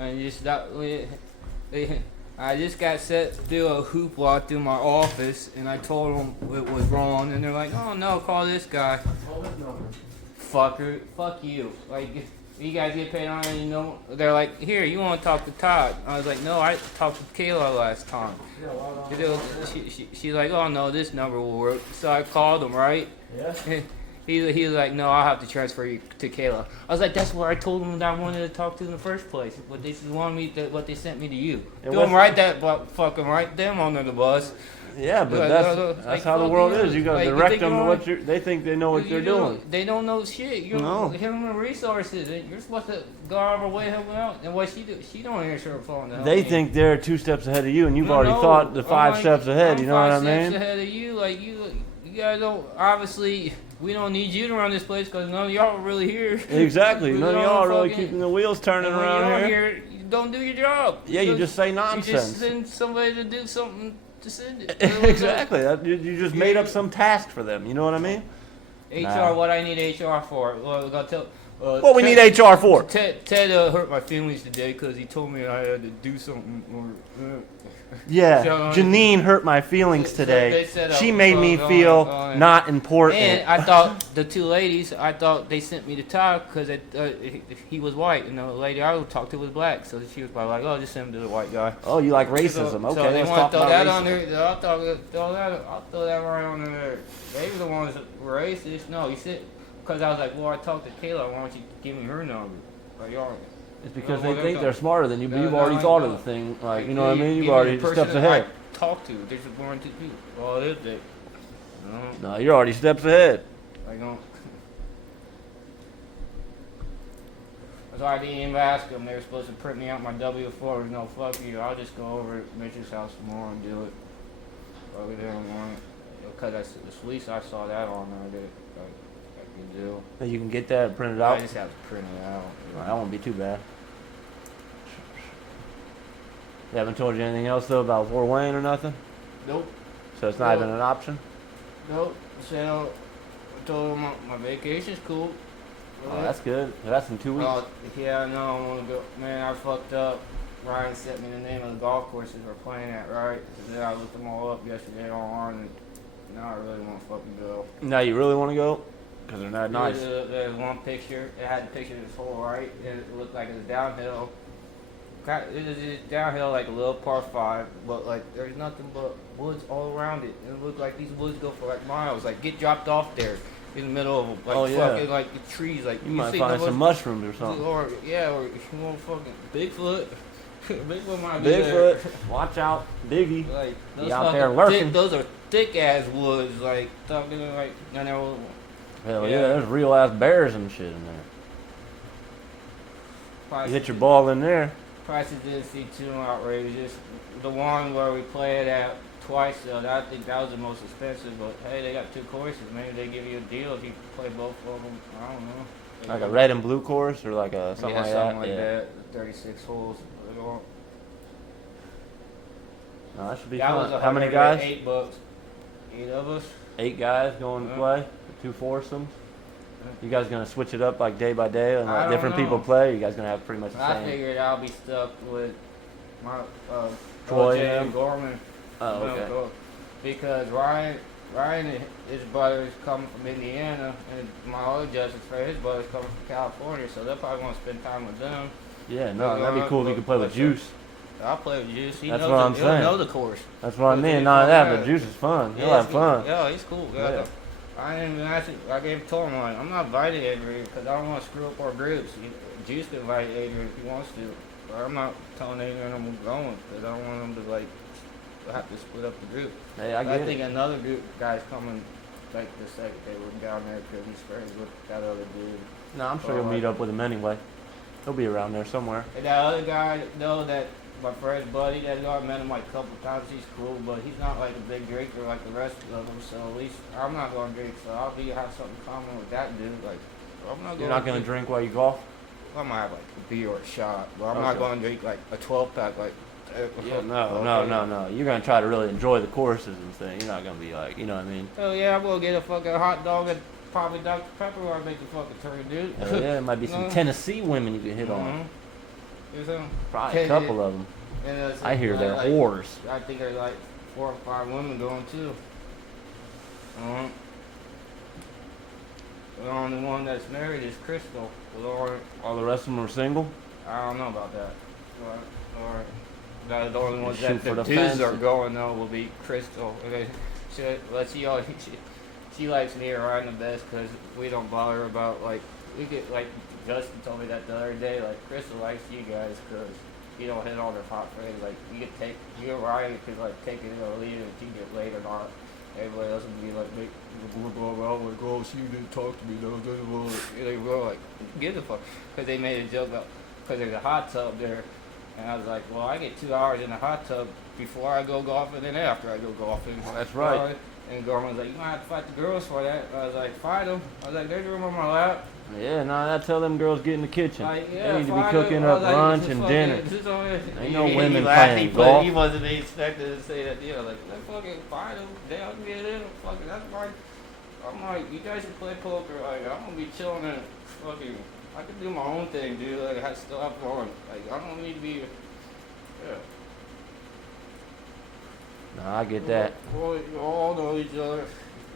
And just that, I just got set through a hoopla through my office, and I told them it was wrong, and they're like, "Oh no, call this guy." Call this number. Fucker, fuck you. Like, you guys get paid on it, you know? They're like, "Here, you want to talk to Todd?" I was like, "No, I talked to Kayla last time." Yeah, well, She's like, "Oh no, this number will work." So I called him, right? yeah. He was like, "No, I'll have to transfer you to Kayla." I was like, "That's what I told them that I wanted to talk to in the first place. What they wanted me to, what they sent me to you." And Do them right, fucking right them under the bus. Yeah, but that's like, how the fuck world you. is. You gotta Like, you direct think them to you're what you're. They think they know what they're doing. They don't know shit. You're No. human resources. And you're supposed to go out of her way to help them out. And what she do? She don't answer her phone. To help They me. think they're 2 steps ahead of you, and you've No, already no. thought the I'm 5 like, steps ahead. I'm You know what I 5 steps mean? ahead of you. Like you guys don't. Obviously, we don't need you to run this place because none of y'all are really here. Exactly. None of y'all are really fucking- keeping the wheels turning And when y'all around here. you don't do your job. Yeah, you just say You just nonsense. send somebody to do something to send it. Exactly. You just made up some task for them. You know what I mean? HR, Nah. what I need HR for? Well, we gotta tell. What we need HR for? Ted hurt my feelings today because he told me I had to do something. Yeah, So, Janine hurt my feelings so today. they said, She made me oh, feel oh, not important. And I thought the two ladies, I thought they sent me to Todd because he was white, and the lady I talked to was black. So she was probably like, "Oh, just send him to the white guy." Oh, you like So, racism? Okay, so they let's want talk to throw about that on racism. there. I'll throw that right on there. They were the ones that were racist. No, he said because I was like, "Well, I talked to Kayla. Why don't you give me her number?" Like, y'all. It's because Well, they think they're they're smarter than you, but you've already thought of the thing. Like, you know what I mean? You've Even already the person steps that ahead. I talk to, they're just going to do. Well, it is they. No, you're already steps ahead. I don't. So I didn't even ask them. They were supposed to print me out my W-4. No, fuck you. I'll just go over to Mitch's house tomorrow and do it. Over there in the morning. Because at least I saw that on there that I can do. That you can get that and print it I out. just have to print it out. That won't be too bad. They haven't told you anything else though about Fort Wayne or nothing, Nope. so it's not No. even an option. Nope. So I told them my vacation's cool. Oh, that's good. That's in 2 weeks. Yeah, no, I want to go. Man, I fucked up. Ryan sent me the name of the golf courses we're playing at, right? So then I looked them all up yesterday online, and now I really want to fucking go. Now you really want to go? Because they're not nice. There's one picture. It had the picture of this hole, right? And it looked like it was downhill. It was just downhill like a little par 5, but like there's nothing but woods all around it. And it looked like these woods go for like miles. Like get dropped off there in the middle of like Oh, yeah. fucking like the trees. Like You might see find the some woods- mushrooms or something. Or yeah, or you want fucking Bigfoot. Bigfoot might be there. Bigfoot, watch out, Biggie. Like He out there fucking lurking. thick, those are thick ass woods. Like talking like I know. Hell Yeah. yeah, there's real ass bears and shit in there. You hit your ball in there. Prices didn't seem too outrageous. The one where we played at twice, though, I think that was the most expensive. But hey, they got 2 courses. Maybe they give you a deal if you play both of them. I don't know. Like a red and blue course or like a something yeah, like something that. like Yeah. that. 36 holes. No, that should be That was fun. How many 108 guys? $8. 8 of us. 8 guys going to play. 2 foursomes. You guys gonna switch it up like day by day and I let don't different know. people play? You guys gonna have pretty much the I same? figured I'll be stuck with my Troy OJ and and Gorman. Oh, You know, okay. because Ryan and his brothers come from Indiana, and my other Justice Fair, his brothers come from California, so they'll probably want to spend time with them. Yeah, no, that'd be cool if you could play with Juice. I'll play with Juice. That's what I'm He'll saying. know the course. That's what I He'll mean. be Not fun that, guy. but Juice is fun. He'll Yeah, have fun. Yeah, he's cool. Yeah. I didn't even ask him. I gave told him like, I'm not inviting Adrian because I don't want to screw up our groups. Juice can invite Adrian if he wants to, but I'm not telling Adrian I'm going because I don't want him to like have to split up the group. Hey, I get think it. another group guys coming like the second they were down there because he's friends with that other dude. No, I'm sure you'll meet up with him anyway. He'll be around there somewhere. And that other guy, though, that my friend's buddy, that guy, I met him like a couple times. He's cool, but he's not like a big drinker like the rest of them. So at least I'm not going to drink. So I'll have something common with that dude. Like I'm not. You're not gonna drink while you golf? I might have like a beer or a shot, but I'm Okay. not going to drink like a 12-pack. Like No. You're gonna try to really enjoy the courses and things. You're not gonna be like, you know what I mean? Oh yeah, I'm gonna get a fucking hot dog and probably Dr Pepper while I make the fucking turn, dude. Hell yeah, it might be some No. Tennessee women you can hit on. Mhm. or something. Probably a couple of them. And I hear they're like, whores. I think there's like 4 or 5 women going too. Uh-huh. The only one that's married is Crystal. All the rest of them are single. I don't know about that. Or the only ones Shoot that for the the dudes fence. are going though will be Crystal. Okay, she likes me riding the best because we don't bother about like we get like Justin told me that the other day, like Crystal likes you guys because you don't hit all the hot phrases. Like you can ride it, could like take it or leave it if you get laid or not. Everybody else would be like, oh, she didn't talk to me, they were like, give the fuck, because they made a joke about, because there's a hot tub there, and I was like, well, I get 2 hours in the hot tub before I go golfing and after I go golfing. That's right. And Gorman was like, you might have to fight the girls for that. I was like, fight them. I was like, there's room on my lap. Yeah, nah, I tell them girls get in the kitchen. Like, yeah, they need to be fight cooking them. I up was like, lunch just and fucking- dinner. just on it. Ain't no He women laughed, playing he golf. He wasn't expected to say that. Yeah, like, let's fucking fight them. They'll get in. Fucking, that's fine. I'm like, you guys should play poker. Like, I'm gonna be chilling and fucking. I can do my own thing, dude. Like, I still have fun. Like, I don't need to be. Yeah. Nah, I get that. Well, you all know each other.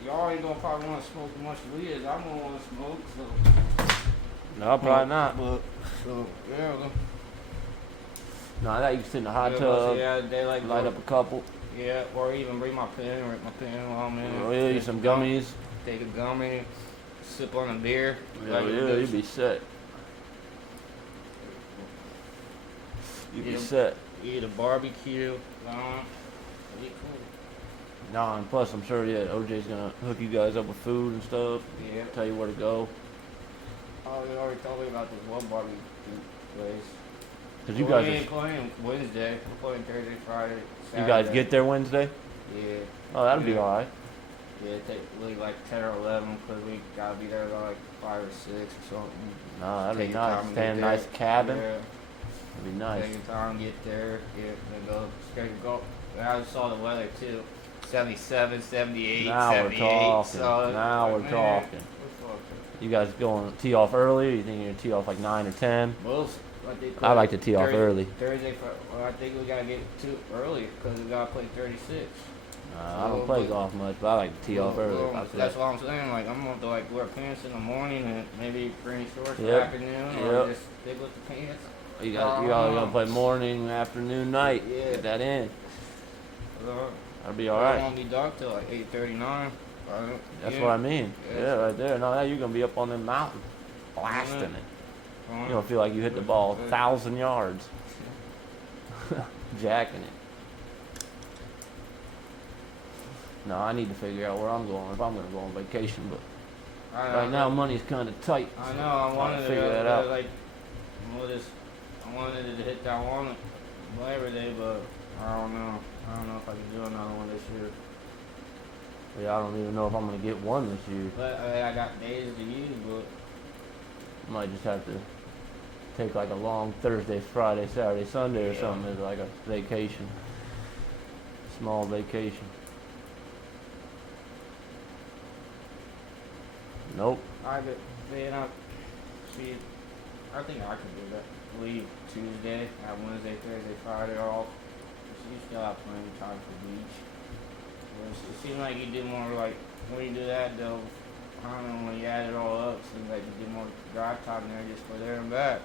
Y'all ain't gonna probably want to smoke as much weed as I'm gonna want to smoke. So. No, probably not. But so yeah. Nah, that you can sit in the hot Yeah, tub, yeah, they like light up a couple, Yeah, or even bring my pen, rip my pen while I'm in it. roll you Take some a gum- gummies. Take a gummy, sip on a beer. Yeah, you'd be set. You'd be Yeah. set. Eat a barbecue. Be cool. Nah, and plus I'm sure, yeah, OJ's gonna hook you guys up with food and stuff, Yeah. tell you where to go. Oh, you already told me about this one barbecue place. Cause you Well, guys we are, ain't playing Wednesday. We're playing Thursday, Friday, Saturday. you guys get there Wednesday? Yeah. Oh, that'll be Yeah. alright. Yeah, leave like 10 or 11 because we gotta be there by like 5 or 6 or something. Nah, that'd Take be your nice. time and Stay in a get nice there. cabin. Yeah. That'd be nice. Take your time, get there, then go straight to go. And I saw the weather too. 77, 78, Now we're 78. talking. So, Now we're man, talking. we're fucked. You guys going to tee off early? Or you think you're gonna tee off like 9 or 10? Most, I think I like to tee off early. Thursday, I think we gotta get too early because we gotta play 36. I don't play golf much, but I like to tee off early. Well, if I that's could. what I'm saying. Like I'm gonna have to like wear pants in the morning and maybe green shorts in the Yep. afternoon, or Yep. just stick with the pants. You gotta play morning, afternoon, night. Yeah. Get that in. Uh, That'll be It alright. won't be dark till like 8:39. That's what I mean. Yeah. Yeah, right there. No, you're gonna be up on them mountains, blasting it. You're gonna feel like you hit the ball 1,000 yards, jacking it. No, I need to figure out where I'm going if I'm gonna go on vacation. But right now, money's kind of tight. I know. I wanted to figure that out. like, I wanted to hit that one Labor Day, but I don't know. I don't know if I can do another one this year. Yeah, I don't even know if I'm gonna get one this year. But I got days to use, but Might just have to take like a long Thursday, Friday, Saturday, Sunday or Yeah. something as like a vacation, small vacation. Nope. I could, see, I think I can do that. Leave Tuesday, have Wednesday, Thursday, Friday off. You still have plenty of time for beach. It seems like you do more like, when you do that though, I don't know, when you add it all up, it seems like you do more drive time there just for there and back.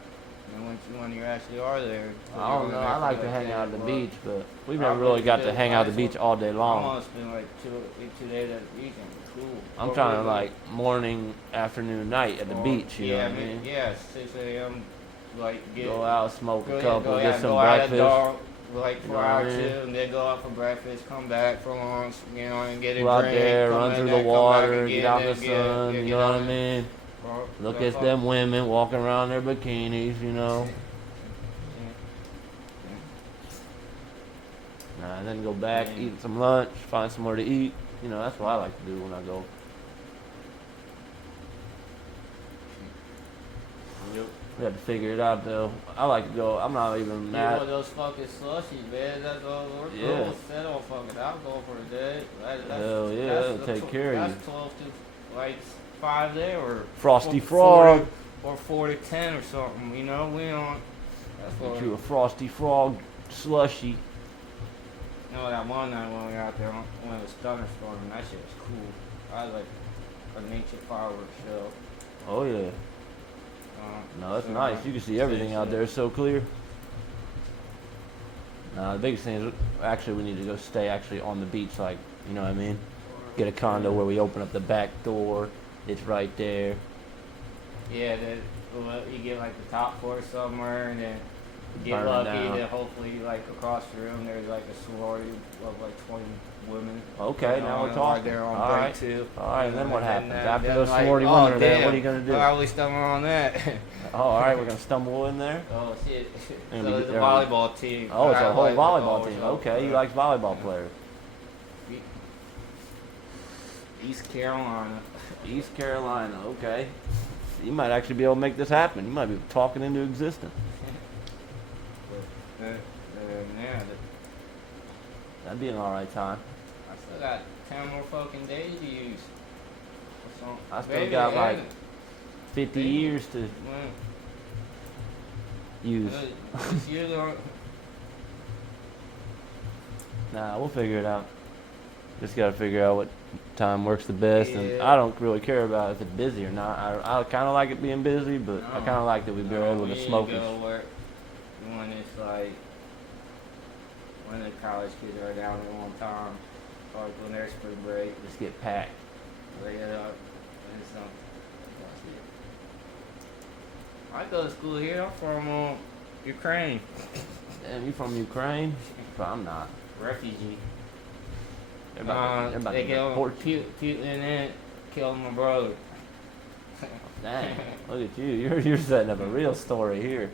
And when you actually are there. I don't know. I like to hang out at the beach, but we've never I'll really go got to to the hang out at the nice beach all day I long. want to spend like 2 days at the beach and be cool. I'm Or trying to really- like morning, afternoon, night at the or- beach. You know what I Yeah, mean? yeah, 6 a.m. Like get Go out, smoke a Go, couple, go, get yeah, some go out at breakfast. dark, like You for know an what I hour or mean? two, and then go out for breakfast, come back for lunch, you know, and get a Go out drink. there, come run in through there, the come back water, again, get out in the and get- sun. get You know what I on- mean? or- Look go at fuck- them women walking around their bikinis. You know. And then go back, Yeah. eat some lunch, find somewhere to eat. You know, that's what I like to do when I go. Yep. We have to figure it out though. I like to go. I'm not even You mad. know those fucking slushies, man. That's all we're Yeah. cool. Set on fucking alcohol for a day. Hell yeah, that'll take care of you. That's 12 to like 5 there, or Frosty 40 Frog. or 4 to 10 or something. You know, we don't. That's Get what you a Frosty Frog slushy. you know that one night when we were out there when it was thunderstorming, that shit was cool. I was like a nature fireworks show. Oh yeah. No, that's nice. You can see everything out there. It's so clear. The biggest thing is actually we need to go stay actually on the beach, like, you know what I mean? Get a condo where we open up the back door. It's right there. Yeah, you get like the top floor somewhere, and then you get Burn it lucky. down. Then hopefully, like across the room, there's like a sorority of like 20 women. Okay, now we're talking. They're on All break right. too. All right, and then what happens? After then those like, sorority oh, women are there, damn, what are you going to do? How are we stumbling on that? Oh, all right, we're going to stumble in there. Oh shit! And So we it's get a there. volleyball team. Oh, it's a whole Like, volleyball oh, team. so, Okay, you like volleyball players. East Carolina. East Carolina, okay. You might actually be able to make this happen. You might be talking into existence. Yeah, That'd be an all right time. I still got 10 more fucking days to use. I still got like 50 Baby. years to use. This year, Nah, we'll figure it out. Just gotta figure out what time works the best, and Yeah. I don't really care about if it's busy or not. I kind of like it being busy, but I kind of like that we've been able to smoke go it. where when it's like when the college kids are down there one time, or like when they're spring break, Just get packed. lay it up, and it's I go to school here. I'm from Ukraine, Damn, you from Ukraine? But I'm not. refugee. They're about They to killed deport you. Putin and killed my brother. Dang, look at you. You're setting up a real story here.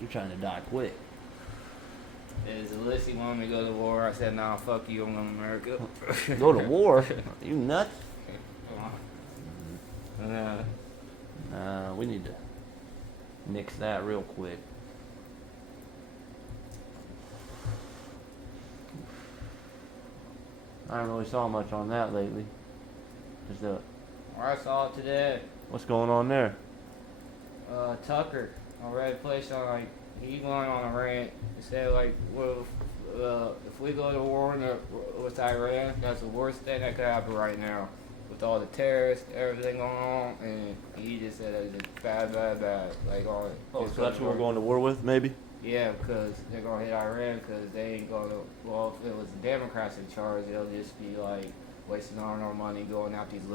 You're trying to die quick. Is Alyssa wanted me to go to war? I said, nah, fuck you, I'm going to America. Go to war? You nuts? We need to nix that real quick. I haven't really saw much on that lately. Just I saw it today. what's going on there? Tucker, on Red Place, on like he going on a rant. He said like, well, if we go to war with Iran, that's the worst thing that could happen right now, with all the terrorists, everything going on, and he just said that it's bad. Like all. Oh, so that's what we're going to war with, maybe? Yeah, because they're gonna hit Iran because they ain't gonna. Well, if it was the Democrats in charge, they'll just be like wasting all our money going out these the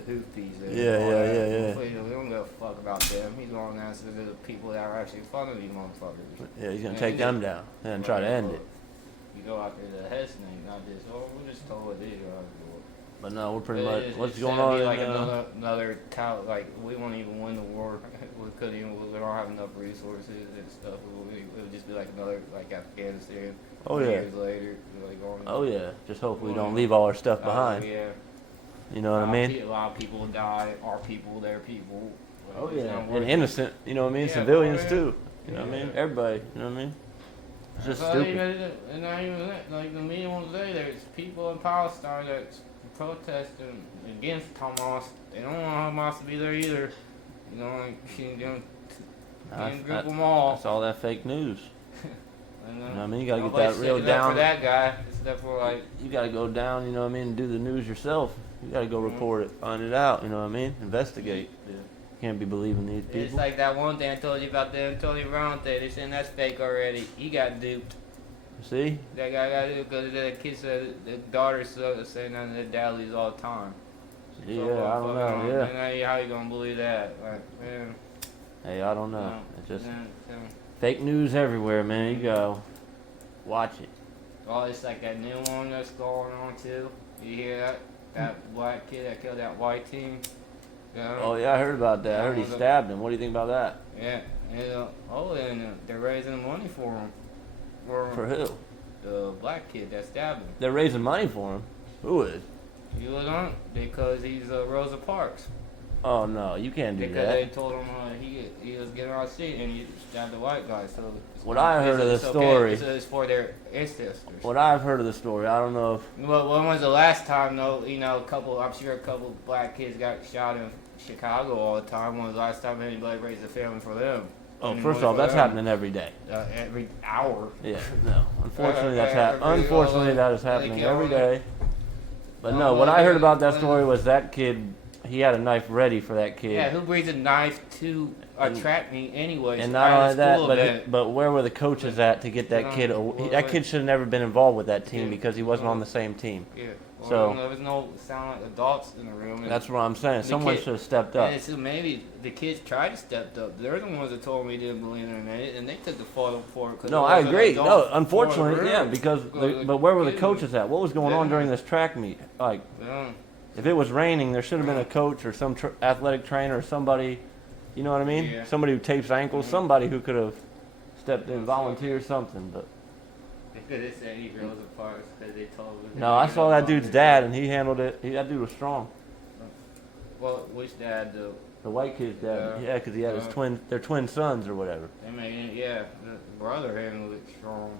Houthis. And Yeah, all yeah, that. yeah, yeah. We don't give a fuck about them. He's going to answer to the people that are actually funding these motherfuckers. Yeah, he's gonna Yeah, take he them just- down and try to end it. You go out there to Hessling, not just we're just told what they are. But no, we're pretty much. It's What's gonna going on? be like in, another like we won't even win the war. We couldn't even. We don't have enough resources and stuff. It would just be like another like Afghanistan. Oh, yeah. Years later, like going. Oh yeah, just hope we don't leave all our stuff behind. Yeah. You know what I mean? A lot of people die. Our people, their people. Oh It's yeah, not and worth it. innocent. You know what I mean? Yeah, Civilians yeah. too. You know what I mean? Yeah. Everybody. You know what I mean? It's just Well, stupid. And not even that. Like the media won't say there's people in Palestine that's protesting against Hamas. They don't want Hamas to be there either. You know, like you know, group them all. That's all that fake news. And, You know what I mean? You gotta get nobody's that real sticking up down. for that guy. It's therefore like. You gotta go down. You know what I mean? And do the news yourself. You gotta go report it, find it out. You know what I mean? Investigate. You can't be believing these It's people. like that one thing I told you about the Antonio Brown thing. They're saying that's fake already. He got duped. See? That guy got duped because the kid said the daughter saying that their dad leaves all the time. Yeah, I don't know. Yeah. And how you gonna believe that? Like, man. Hey, I don't know. No. It's just Yeah. fake news everywhere, man. You go. Watch it. Oh, it's like that new one that's going on too. You hear that? That black kid that killed that white team. Yeah. Oh yeah, I heard about that. I heard he stabbed him. What do you think about that? Yeah. And they're raising money for him. For who? The black kid that stabbed him. They're raising money for him. Who is? He was on because he's Rosa Parks. Oh no, you can't do Because they that. told him he was getting on seat and he stabbed the white guy. So What I heard of the it's okay. story- It's for their ancestors. What I've heard of the story, I don't know if Well, when was the last time though? You know, I'm sure a couple black kids got shot in Chicago all the time. When was the last time anybody raised a family for them? Oh, spending first money off, for that's them, happening every day. every hour. Yeah, no. Unfortunately, Every- unfortunately, that is like, happening you know, every day. But no, no, what like, I heard about that like- story was that kid. He had a knife ready for that kid. Yeah, who brings a knife to a And- track meet anyways? And not at a only that, school but event? but where were the coaches at to get that Well, kid? well, That kid should have never been involved with that team Yeah. because he wasn't on Well, the same team. Yeah. Well, So- there was no sound like adults in the room. And That's what I'm saying. the Someone kid- should have stepped up. And so maybe the kids tried to step up. They're the ones that told me they didn't believe in it, and they took the fall for it. 'Cause No, there I wasn't agree. adults No, for the unfortunately, room. yeah, because Well, but where were the kids- coaches at? What was going on Yeah. during this track meet? Like, Yeah. if it was raining, there should have been a coach or some athletic trainer or somebody, you know what I mean? Yeah. Somebody who tapes ankles, Mhm. somebody who could have stepped in, volunteered something. But They could have said he girls apart because they told him. no, I saw that dude's dad, and he handled it. That dude was strong. Well, which dad though? The white kid's dad, Yeah. yeah, because he had his their twin sons or whatever. They made it. Yeah, the brother handled it strong.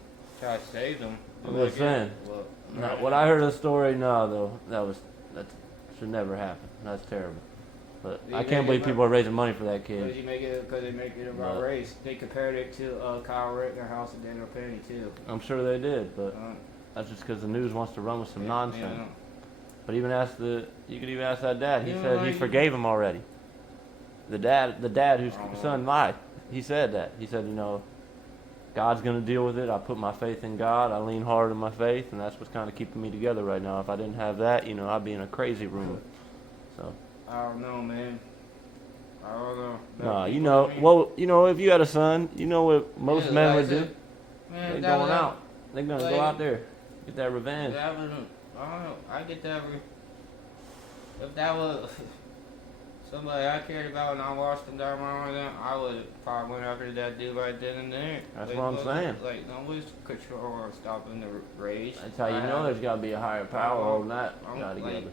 Tried to save them. I'm just saying. Well, No, what I heard of the story, no, though, that should never happen. That's terrible. But You I make can't it believe about- people are raising money for that Because kid. you make it because they make it about But- race. They compared it to Kyle Rittenhouse and Daniel Penny too. I'm sure they did, but Uh, that's just because the news wants to run with some yeah, nonsense. yeah. But even you could even ask that dad. He Yeah, said he like- forgave him already. The dad whose Oh. son lied. He said that. He said, God's gonna deal with it. I put my faith in God. I lean hard on my faith, and that's what's kind of keeping me together right now. If I didn't have that, I'd be in a crazy room. So. I don't know, man. I don't know. Nah, People, I mean, if you had a son, what most yeah, men like would I do. said, man, They're that going was- out. They're gonna go like- out there, get that revenge. That was, I don't know. I get that. If that was somebody I cared about and I watched them die around them, I would probably went after that dude right then and there. That's Like, what I'm look, saying. Like nobody's control or stopping the rage. That's how you I know have- there's gotta be a higher power holding that I'm guy like- together.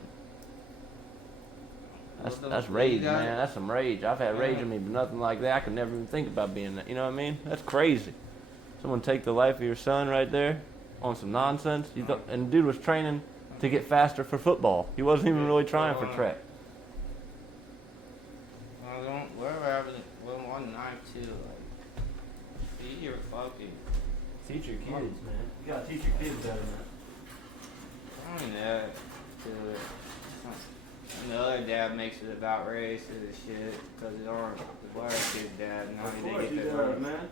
Look, That's you rage, got- man. That's some rage. I've had rage Yeah. in me, but nothing like that. I could never even think about being that. You know what I mean? That's crazy. Someone take the life of your son right there on some nonsense. And the dude was training to get faster for football. He wasn't even really trying for track. I don't. Whatever happened with one knife too. Like, see your fucking. Teach your kids, man. You gotta teach your kids better, man. I mean that to it. And the other dad makes it about race and shit because it aren't the black kid's dad. Now they get their own. man.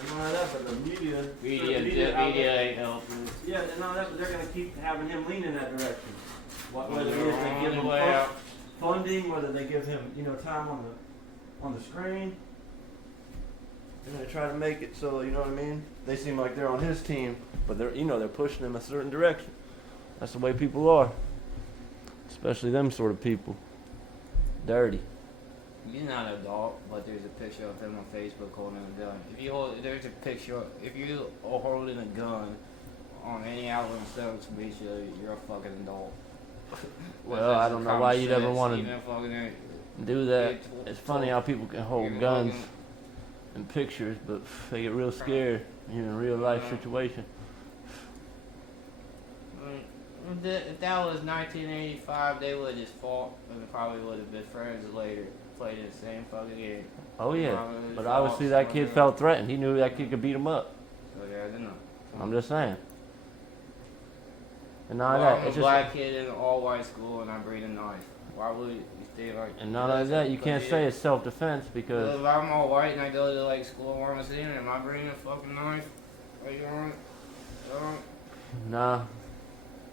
And not only that, but the media Media ain't helping. Yeah, and not that, but they're gonna keep having him lean in that direction. Whether They're it is they on give the him way out. funding, whether they give him, time on the screen. They're gonna try to make it so, you know what I mean? They seem like they're on his team, but they're pushing him a certain direction. That's the way people are. Especially them sort of people. Dirty. He's not an adult, but there's a picture of him on Facebook holding a gun. There's a picture, if you are holding a gun on any outlet on social media, you're a fucking adult. Well, That's I just don't know why you'd common ever sense, wanna even fucking- Do that. Yeah, It's funny how people can hold you're guns fucking- in pictures, but they get real scared in a real life situation. If that was 1985, they would have just fought and probably would have been friends later. Played in the same fucking game. Oh yeah, Probably but fought obviously that kid somewhere. felt threatened. He knew that kid could beat him up. So yeah, I don't know. I'm just saying. And not Well, that, I'm a it's just, black kid in an all-white school and I bring a knife. Why would you stay like? and not only that, you can't say it's self-defense because If I'm all white and I go to like school where I'm sitting, am I bringing a fucking knife? Are you on it? nah,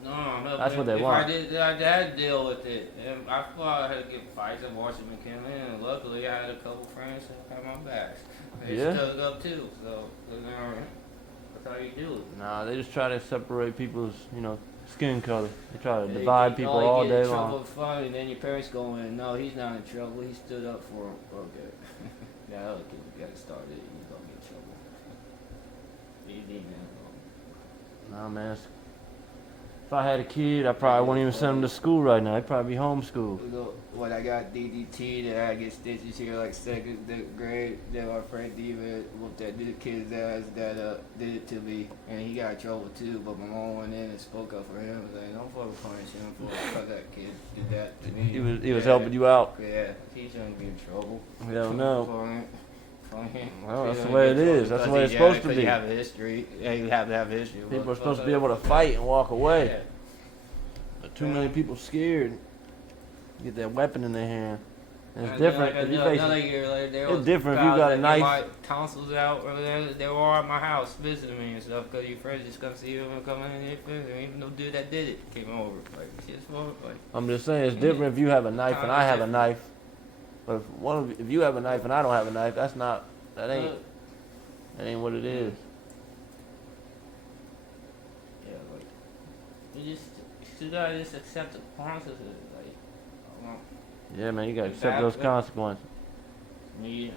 No, I'm not. That's what they if want. I did, I had to deal with it. And I thought I had to get fights and watch them come in. And luckily, I had a couple friends that had my backs. They Yeah. stood up too. So that's how you do it. nah, they just try to separate people's, skin color. They try to They divide get- people you all get day in trouble long. with fun, and then your parents go in. No, he's not in trouble. He stood up for him. Okay. Now look, you got started. You gonna get in trouble. You need that. Nah, man, If I had a kid, I probably wouldn't even send him to school right now. He'd probably be homeschooled. When I got DDT, then I get stitches here like second grade. Then my friend David whooped that dude kid's ass that did it to me, and he got in trouble too. But my mom went in and spoke up for him. Was like, don't fucking punish him for that kid did that to me. He was helping you out. Yeah, he shouldn't be in trouble. Hell no. Funny. Well, that's the way it is. That's the way it's supposed to be. You have a history. Yeah, you have to have a history. People are supposed to be able to fight and walk away. Yeah. But too many people scared. Get that weapon in their hand. And it's different. Like if you face another year later, it's different if you got a knife. My tonsils out, or they were all at my house visiting me and stuff. Because your friends just come see you and come in and even no dude that did it came over. Like, shit's like. I'm just saying it's different if you have a knife and I have a knife. But if you have a knife and I don't have a knife, that ain't what it is. Yeah, like you gotta just accept the consequences. Yeah, man, you gotta accept those consequences. You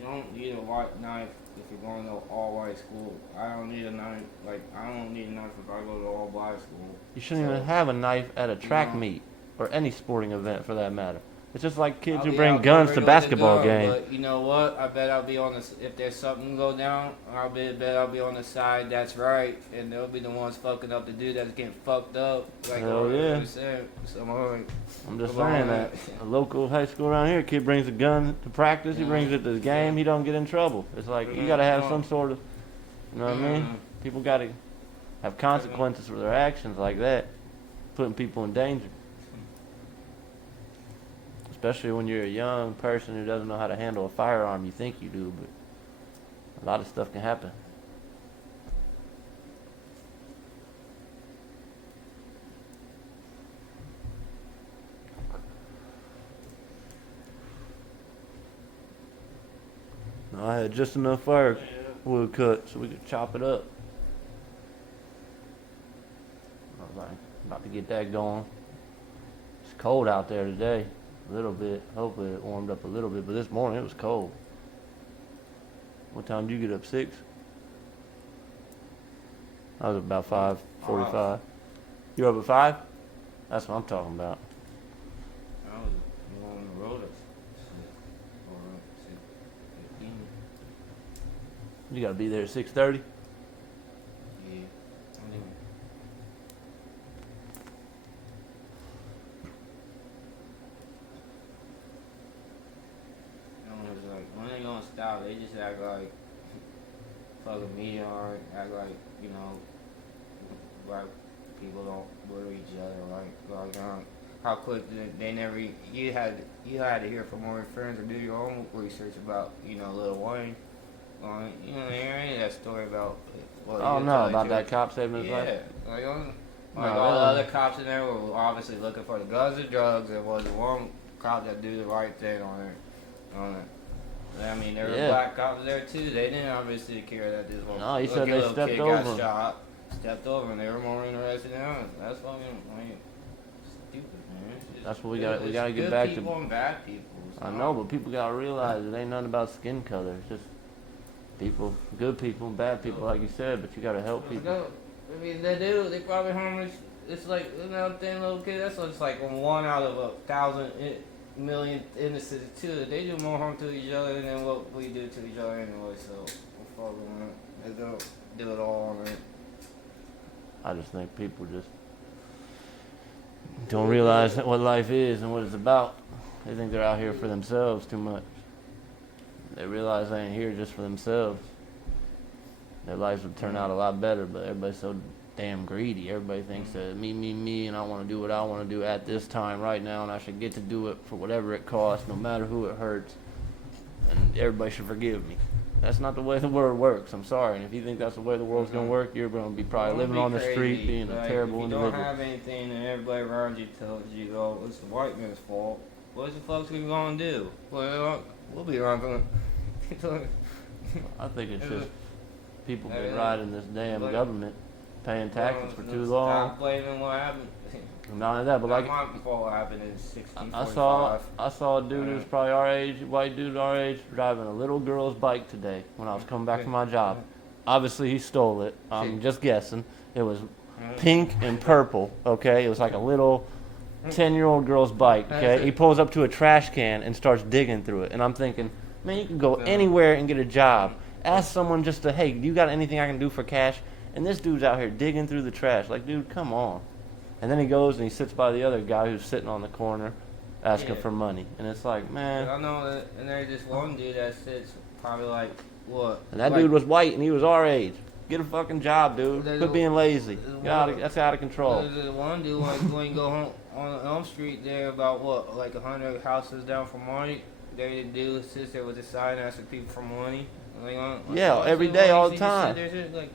don't need a white knife if you're going to all white school. I don't need a knife. Like, I don't need a knife if I go to all black school. You shouldn't even have a knife at a track meet or any sporting event for that matter. It's just like kids who bring guns to basketball games. But you know what? I bet I'll be on the. If there's something go down, bet I'll be on the side that's right, and they'll be the ones fucking up the dude that's getting fucked up. Like, hell yeah. I'm just saying that a local high school around here, kid brings a gun to practice, he brings it to the game, he don't get in trouble. It's like you gotta have some sort of, you know what I mean? People gotta have consequences for their actions like that, putting people in danger. Especially when you're a young person who doesn't know how to handle a firearm. You think you do, but a lot of stuff can happen. I had just enough firewood cut so we could chop it up. I was like, about to get that going. It's cold out there today. A little bit. Hopefully it warmed up a little bit, but this morning it was cold. What time did you get up? 6? I was about 5:45. You were up at 5? That's what I'm talking about. I was on the road at 6:15. You gotta be there at 6:30? Yeah. I mean, it's like, when they gonna stop, they just act like fucking me or act like, you know, black people don't bully each other. Like how quick they never, you had to hear from more friends or do your own research about, you know, Lil Wayne. You know, hear any of that story about, Oh no, about that cop saving his life? Yeah, like all the other cops in there were obviously looking for the guns and drugs. There was one cop that do the right thing on it. I mean, there were black cops there too. They didn't obviously care that this No, he said they little stepped kid over got him. shot, stepped over, and they were more interested in us. That's fucking stupid, man. That's what we gotta get good back people to. and bad people. I know, but people gotta realize it ain't nothing about skin color. It's just people, good people and bad people, like you said. But you gotta help people. No, I mean, they do. They probably harmless. It's like another thing, little kid. That's just like 1 out of 1,000 million innocents too. They do more harm to each other than what we do to each other anyway. So we'll fuck with it. They don't do it all on it. I just think people just don't realize what life is and what it's about. They think they're out here for themselves too much. They realize they ain't here just for themselves. Their lives would turn out a lot better, but everybody's so damn greedy. Everybody thinks that me, and I want to do what I want to do at this time right now, and I should get to do it for whatever it costs, no matter who it hurts, and everybody should forgive me. That's not the way the world works. I'm sorry, and if you think that's the way the world's gonna work, you're gonna be probably living on the street, being a terrible individual. If you don't have anything, and everybody around you tells you, "Oh, it's the white man's fault," what the fuck's we gonna do? Well, we'll be around for. I think it's just people been riding this damn government, paying taxes for too long. Stop blaming what happened. Not only that, but like my fault happened in 1645. I saw a dude who's probably our age, white dude our age, driving a little girl's bike today when I was coming back from my job. Obviously he stole it. I'm just guessing. It was pink and purple. Okay, it was like a little 10-year-old girl's bike. Okay, he pulls up to a trash can and starts digging through it, and I'm thinking, man, you can go anywhere and get a job. Ask someone just to, hey, you got anything I can do for cash? And this dude's out here digging through the trash. Like, dude, come on. And then he goes and he sits by the other guy who's sitting on the corner asking for money. And it's like, man. I know that, and there's this one dude that sits probably like, what? And that like, dude was white and he was our age. Get a fucking job, dude. There's Quit being lazy. That's out of control. There's one dude when you go home on Elm Street there about what, like 100 houses down from money. There the dude sits there with a sign asking people for money. Yeah, every day, all the time. Like,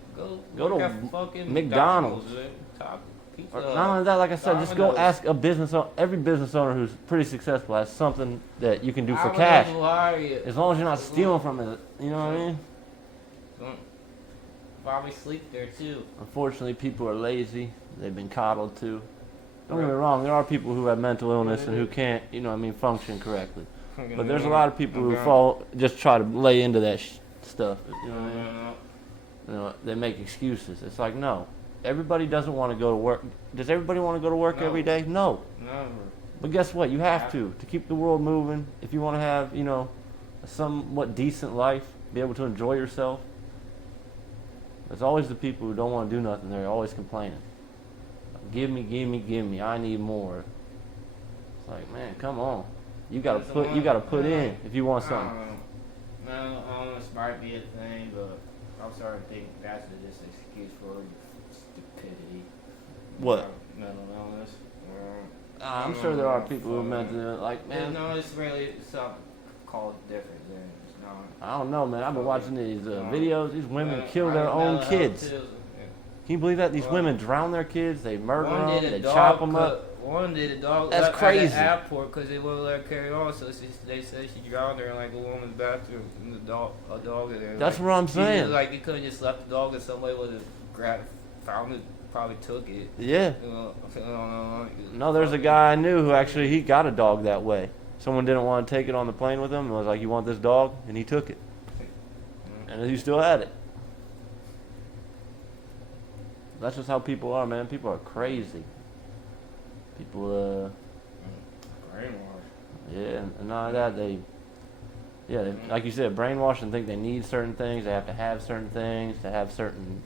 go to fucking McDonald's. Top pizza. Not only that, like I said, just go ask a business owner. Every business owner who's pretty successful has something that you can do for cash. As long as you're not stealing from it, you know what I mean? Probably sleep there too. Unfortunately, people are lazy. They've been coddled too. Don't get me wrong, there are people who have mental illness and who can't, function correctly. But there's a lot of people who just try to lay into that stuff. You know what I mean? They make excuses. It's like, no. Everybody doesn't want to go to work. Does everybody want to go to work every day? No. Never. But guess what? You have to keep the world moving. If you want to have, a somewhat decent life, be able to enjoy yourself. There's always the people who don't want to do nothing. They're always complaining. Give me. I need more. It's like, man, come on. You gotta put in if you want something. I don't know, this might be a thing, but I'm starting to think that's just an excuse for stupidity. What? Mental illness. I'm sure there are people who are meant to, like, man. No, it's really something called different than it's not. I don't know, man. I've been watching these videos. These women kill their own kids. Can you believe that? These women drown their kids. They murder them. They chop them up. One did a dog That's crazy. At the airport because they wouldn't let her carry on, so they said she drowned her in like a woman's bathroom and a dog in there. That's what I'm saying. Like you couldn't just left the dog and somebody would have found it, probably took it. Yeah. No, there's a guy I knew who actually he got a dog that way. Someone didn't want to take it on the plane with him and was like, "You want this dog?" And he took it, and he still had it. That's just how people are, man. People are crazy. People, brainwashed. Yeah, and not that they like you said, brainwashed and think they need certain things. They have to have certain things to have certain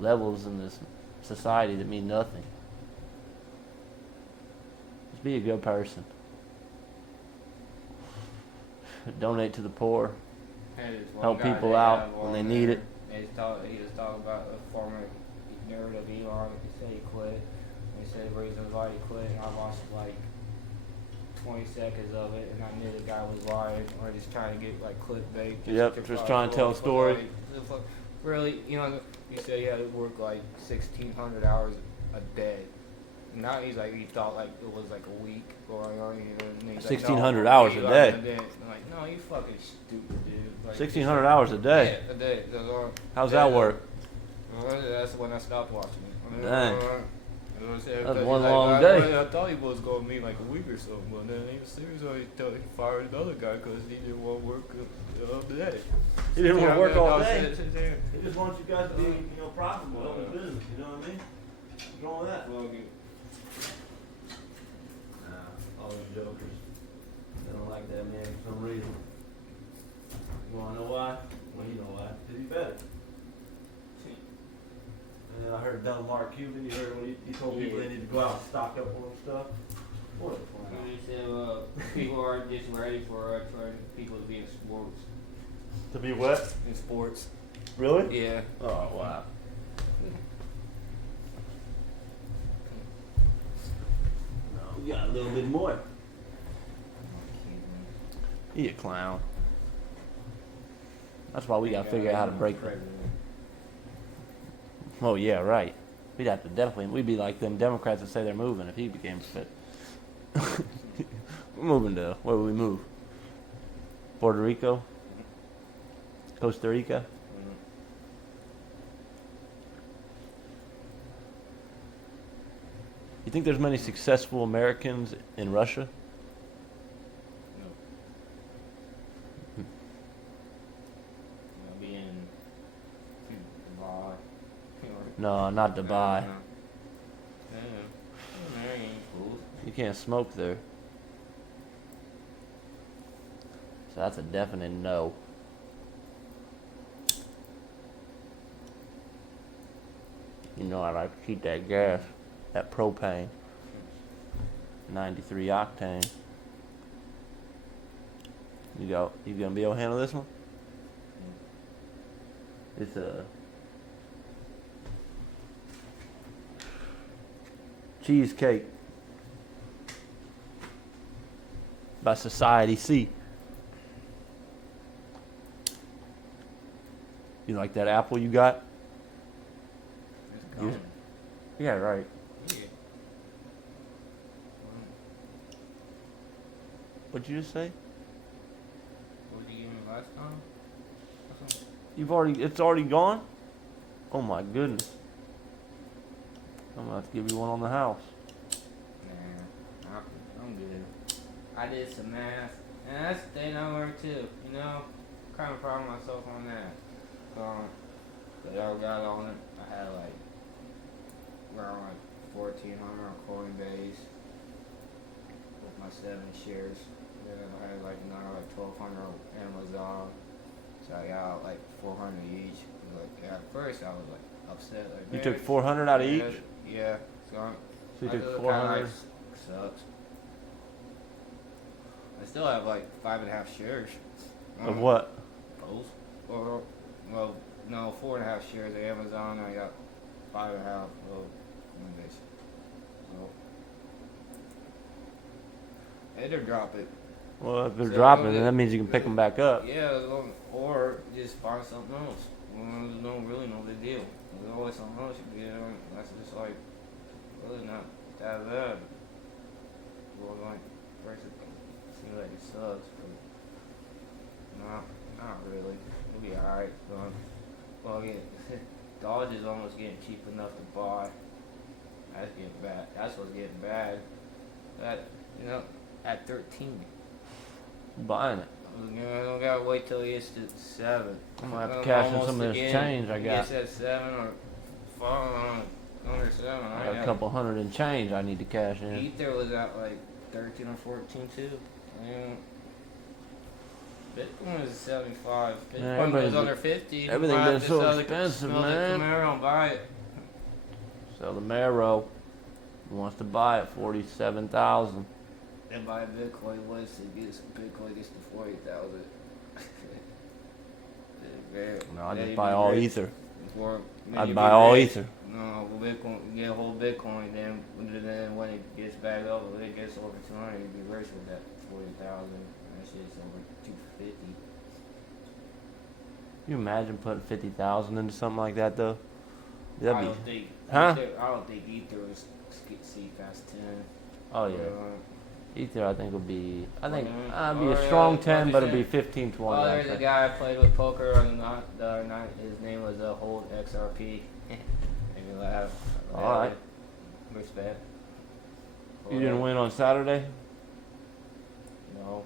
levels in this society that mean nothing. Just be a good person. Donate to the poor. Help people out when they need it. He was talking about a former nerd of Elon. He said he quit. He said the reason why he quit, and I watched like 20 seconds of it, and I knew the guy was lying or just trying to get like clickbait. Just trying to tell a story. Really, you said he had to work like 1,600 hours a day. Now he's like, he thought like it was like a week going on. 1,600 hours a day. I'm like, no, you fucking stupid, dude. Like, 1,600 hours a day. Yeah, a day. How's that work? That's when I stopped watching it. Dang. That's one long day. I thought he was going to mean like a week or something, but then he fired another guy because he didn't want to work all day. He didn't want to work all day. He just wants you guys to be, profitable in business. You know what I mean? What's wrong with that? All these jokers. They don't like that man for some reason. You want to know why? Well, you know why. Because he's better. And then I heard Mark Cuban. You heard when he told people they need to go out and stock up on stuff. What? He said people are just ready for people to be in sports. To be what? In sports. Really? Yeah. Oh, wow. No, we got a little bit more. You a clown. That's why we got to figure out how to break them. Oh, yeah, right. We'd have to we'd be like them Democrats that say they're moving if he became fit. We're moving to, where would we move? Puerto Rico? Costa Rica? You think there's many successful Americans in Russia? No. Be in Dubai. No, not Dubai. You can't smoke there. So that's a definite no. You know I like to keep that gas, that propane. 93 octane. You gonna be able to handle this one? It's a cheesecake by Society C. You like that apple you got? It's gone. Yeah, right. Yeah. What'd you just say? What did you give me last time? It's already gone? Oh my goodness. I'm gonna have to give you one on the house. Nah, I'm good. I did some math, and that's the thing I learned too. You know, kind of proud of myself on that. But I got on it. I had like around like 1,400 on Coinbase with my 7 shares. Then I had like another like 1,200 on Amazon. So I got like 400 each. Like at first I was like upset. Like, You man, took 400 out of yeah, each? Yeah. So So you I took just 400? kinda, like, sucks. I still have like 5.5 shares. Of what? Both. Or, well, no, 4.5 shares of Amazon. I got 5.5 of Coinbase. So, and they're dropping. Well, if they're So, dropping, okay. then that means you can pick them back up. Yeah, or just find something else. Well, there's no really no big deal. There's always something else you can get on. That's just like really not that bad. Well, like first it seems like it sucks, but not really. It'll be alright. Well, yeah, Dodge is almost getting cheap enough to buy. That's getting bad. That's what's getting bad. That at 13. Buying it. I don't gotta wait till he gets to 7. I'm gonna have to cash in Almost some of this again. change I He got. gets at 7 or 5 under 7. I got a couple hundred in change I need to cash in. Ether was at like 13 or 14 too. Bitcoin is 75. Bitcoin everybody's- goes under 50. everything Might been have to so sell expensive, sell man. The Camaro and buy it. Sell the Marrow. Who wants to buy it? 47,000. And buy Bitcoin once Bitcoin gets to 40,000. No, I'd just buy all Ether. Or I'd maybe buy all rich. Ether. No, Bitcoin, get a whole Bitcoin. Then when it gets back up, when it gets over 200, you'd be rich with that 40,000. That shit's over 250. Can you imagine putting 50,000 into something like that though? I That'd don't be. think. Huh? I don't think Ether was see past 10. Oh yeah. Ether I think would be. I think I'd be Or, a strong like 10, you but it'd be said, 15, 20. Oh, I'd there's a say. guy I played with poker on the other night. His name was Hold XRP. Maybe laugh. All right. Respect. You didn't win on Saturday, No.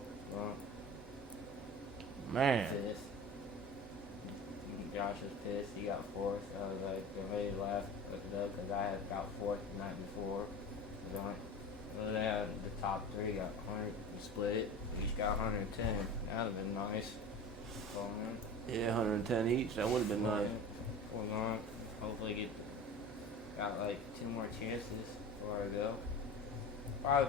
man. Pissed. Josh was pissed. He got 4th. I was like, they're ready to laugh because I had got 4th the night before. They had the top 3 got 100. We split it. We each got 110. That would have been nice. So, man. Yeah, 110 each. That would have been nice. Hold on. Hopefully got like 2 more chances before I go.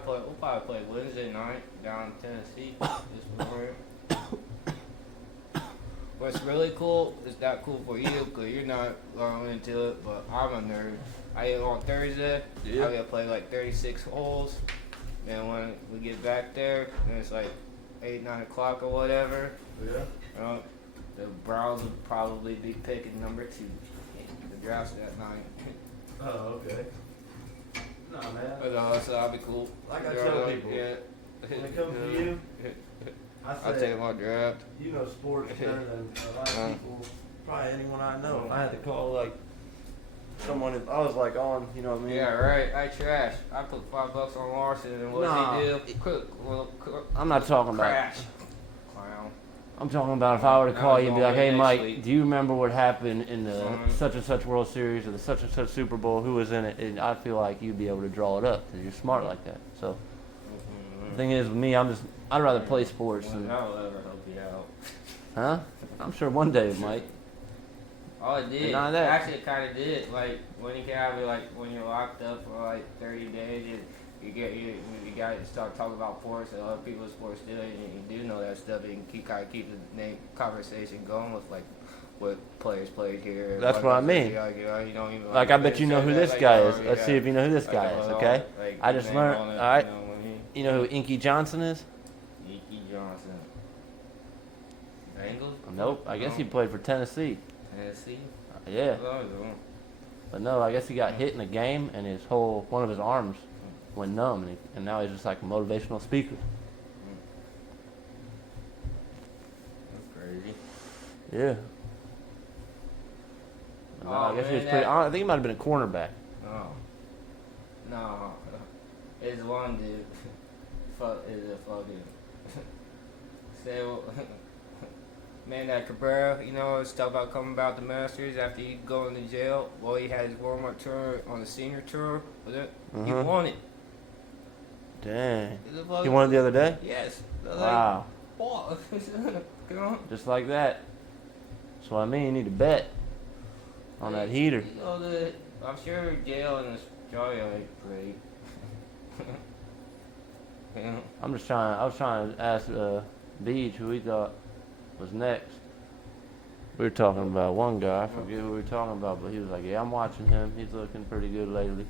We'll probably play Wednesday night down in Tennessee. This Memorial. What's really cool is not cool for you because you're not into it, but I'm a nerd. On Thursday, Yeah. I gotta play like 36 holes. And when we get back there, and it's like 8, 9 o'clock or whatever, Yeah. the Browns will probably be picking number 2. The draft's that night. Oh, okay. No, man. But so that'll be cool. Like I tell people, yeah. when it comes to you, I'll take my draft. you know sports better than a lot of people, probably anyone I know. I had to call like someone. I was like on, you know what I mean? Yeah, right. I trash. I put $5 on Larson, and what Nah. does he do? I'm not talking about. Crash. Clown. I'm talking about if I were to That call was you and be all like, hey next Mike, week. do you remember what happened in the Son. such and such World Series or the such and such Super Bowl? Who was in it? And I feel like you'd be able to draw it up because you're smart like that. So Thing is, with me, I'd rather play sports Well, than, that'll ever help you out. huh? I'm sure one day it might. Oh, it did. None of that. Actually, it kind of did. Like when you can have it, like when you're locked up for like 30 days, you got to start talking about sports and other people's sports do it, and you do know that stuff. And you can keep the conversation going with like what players played here. That's what I mean. You don't even Like, I bet you know who this guy is. Let's see if you know who this Like, guy is, okay? like, I his just name learned, on it, alright. You know, when You know who Inky Johnson is? Inky Johnson. Bengals? Nope. I guess he played for Tennessee. Tennessee. Yeah. Oh, But no, I guess he got hit in a game and one of his arms went numb, and now he's just like a motivational speaker. That's crazy. Yeah. No, Oh, I guess he was man, pretty. that- I think he might have been a cornerback. No, it's one dude. Fuck, is a fucking. So, man, that Cabrera, you know, stuff about coming about the Masters after he go into jail. Well, he had his warm-up tour on the senior tour. Was it? He Mhm. won it. Dang. It's a He fucking- won it the other day? Yes. Wow. Like, come on. Just like that. That's what I mean. You need to bet on that heater. You know, I'm sure jail in Australia ain't great. Yeah. I was trying to ask Beach who he thought was next. We were talking about one guy. I forget who we were talking about, but he was like, "Yeah, I'm watching him. He's looking pretty good lately."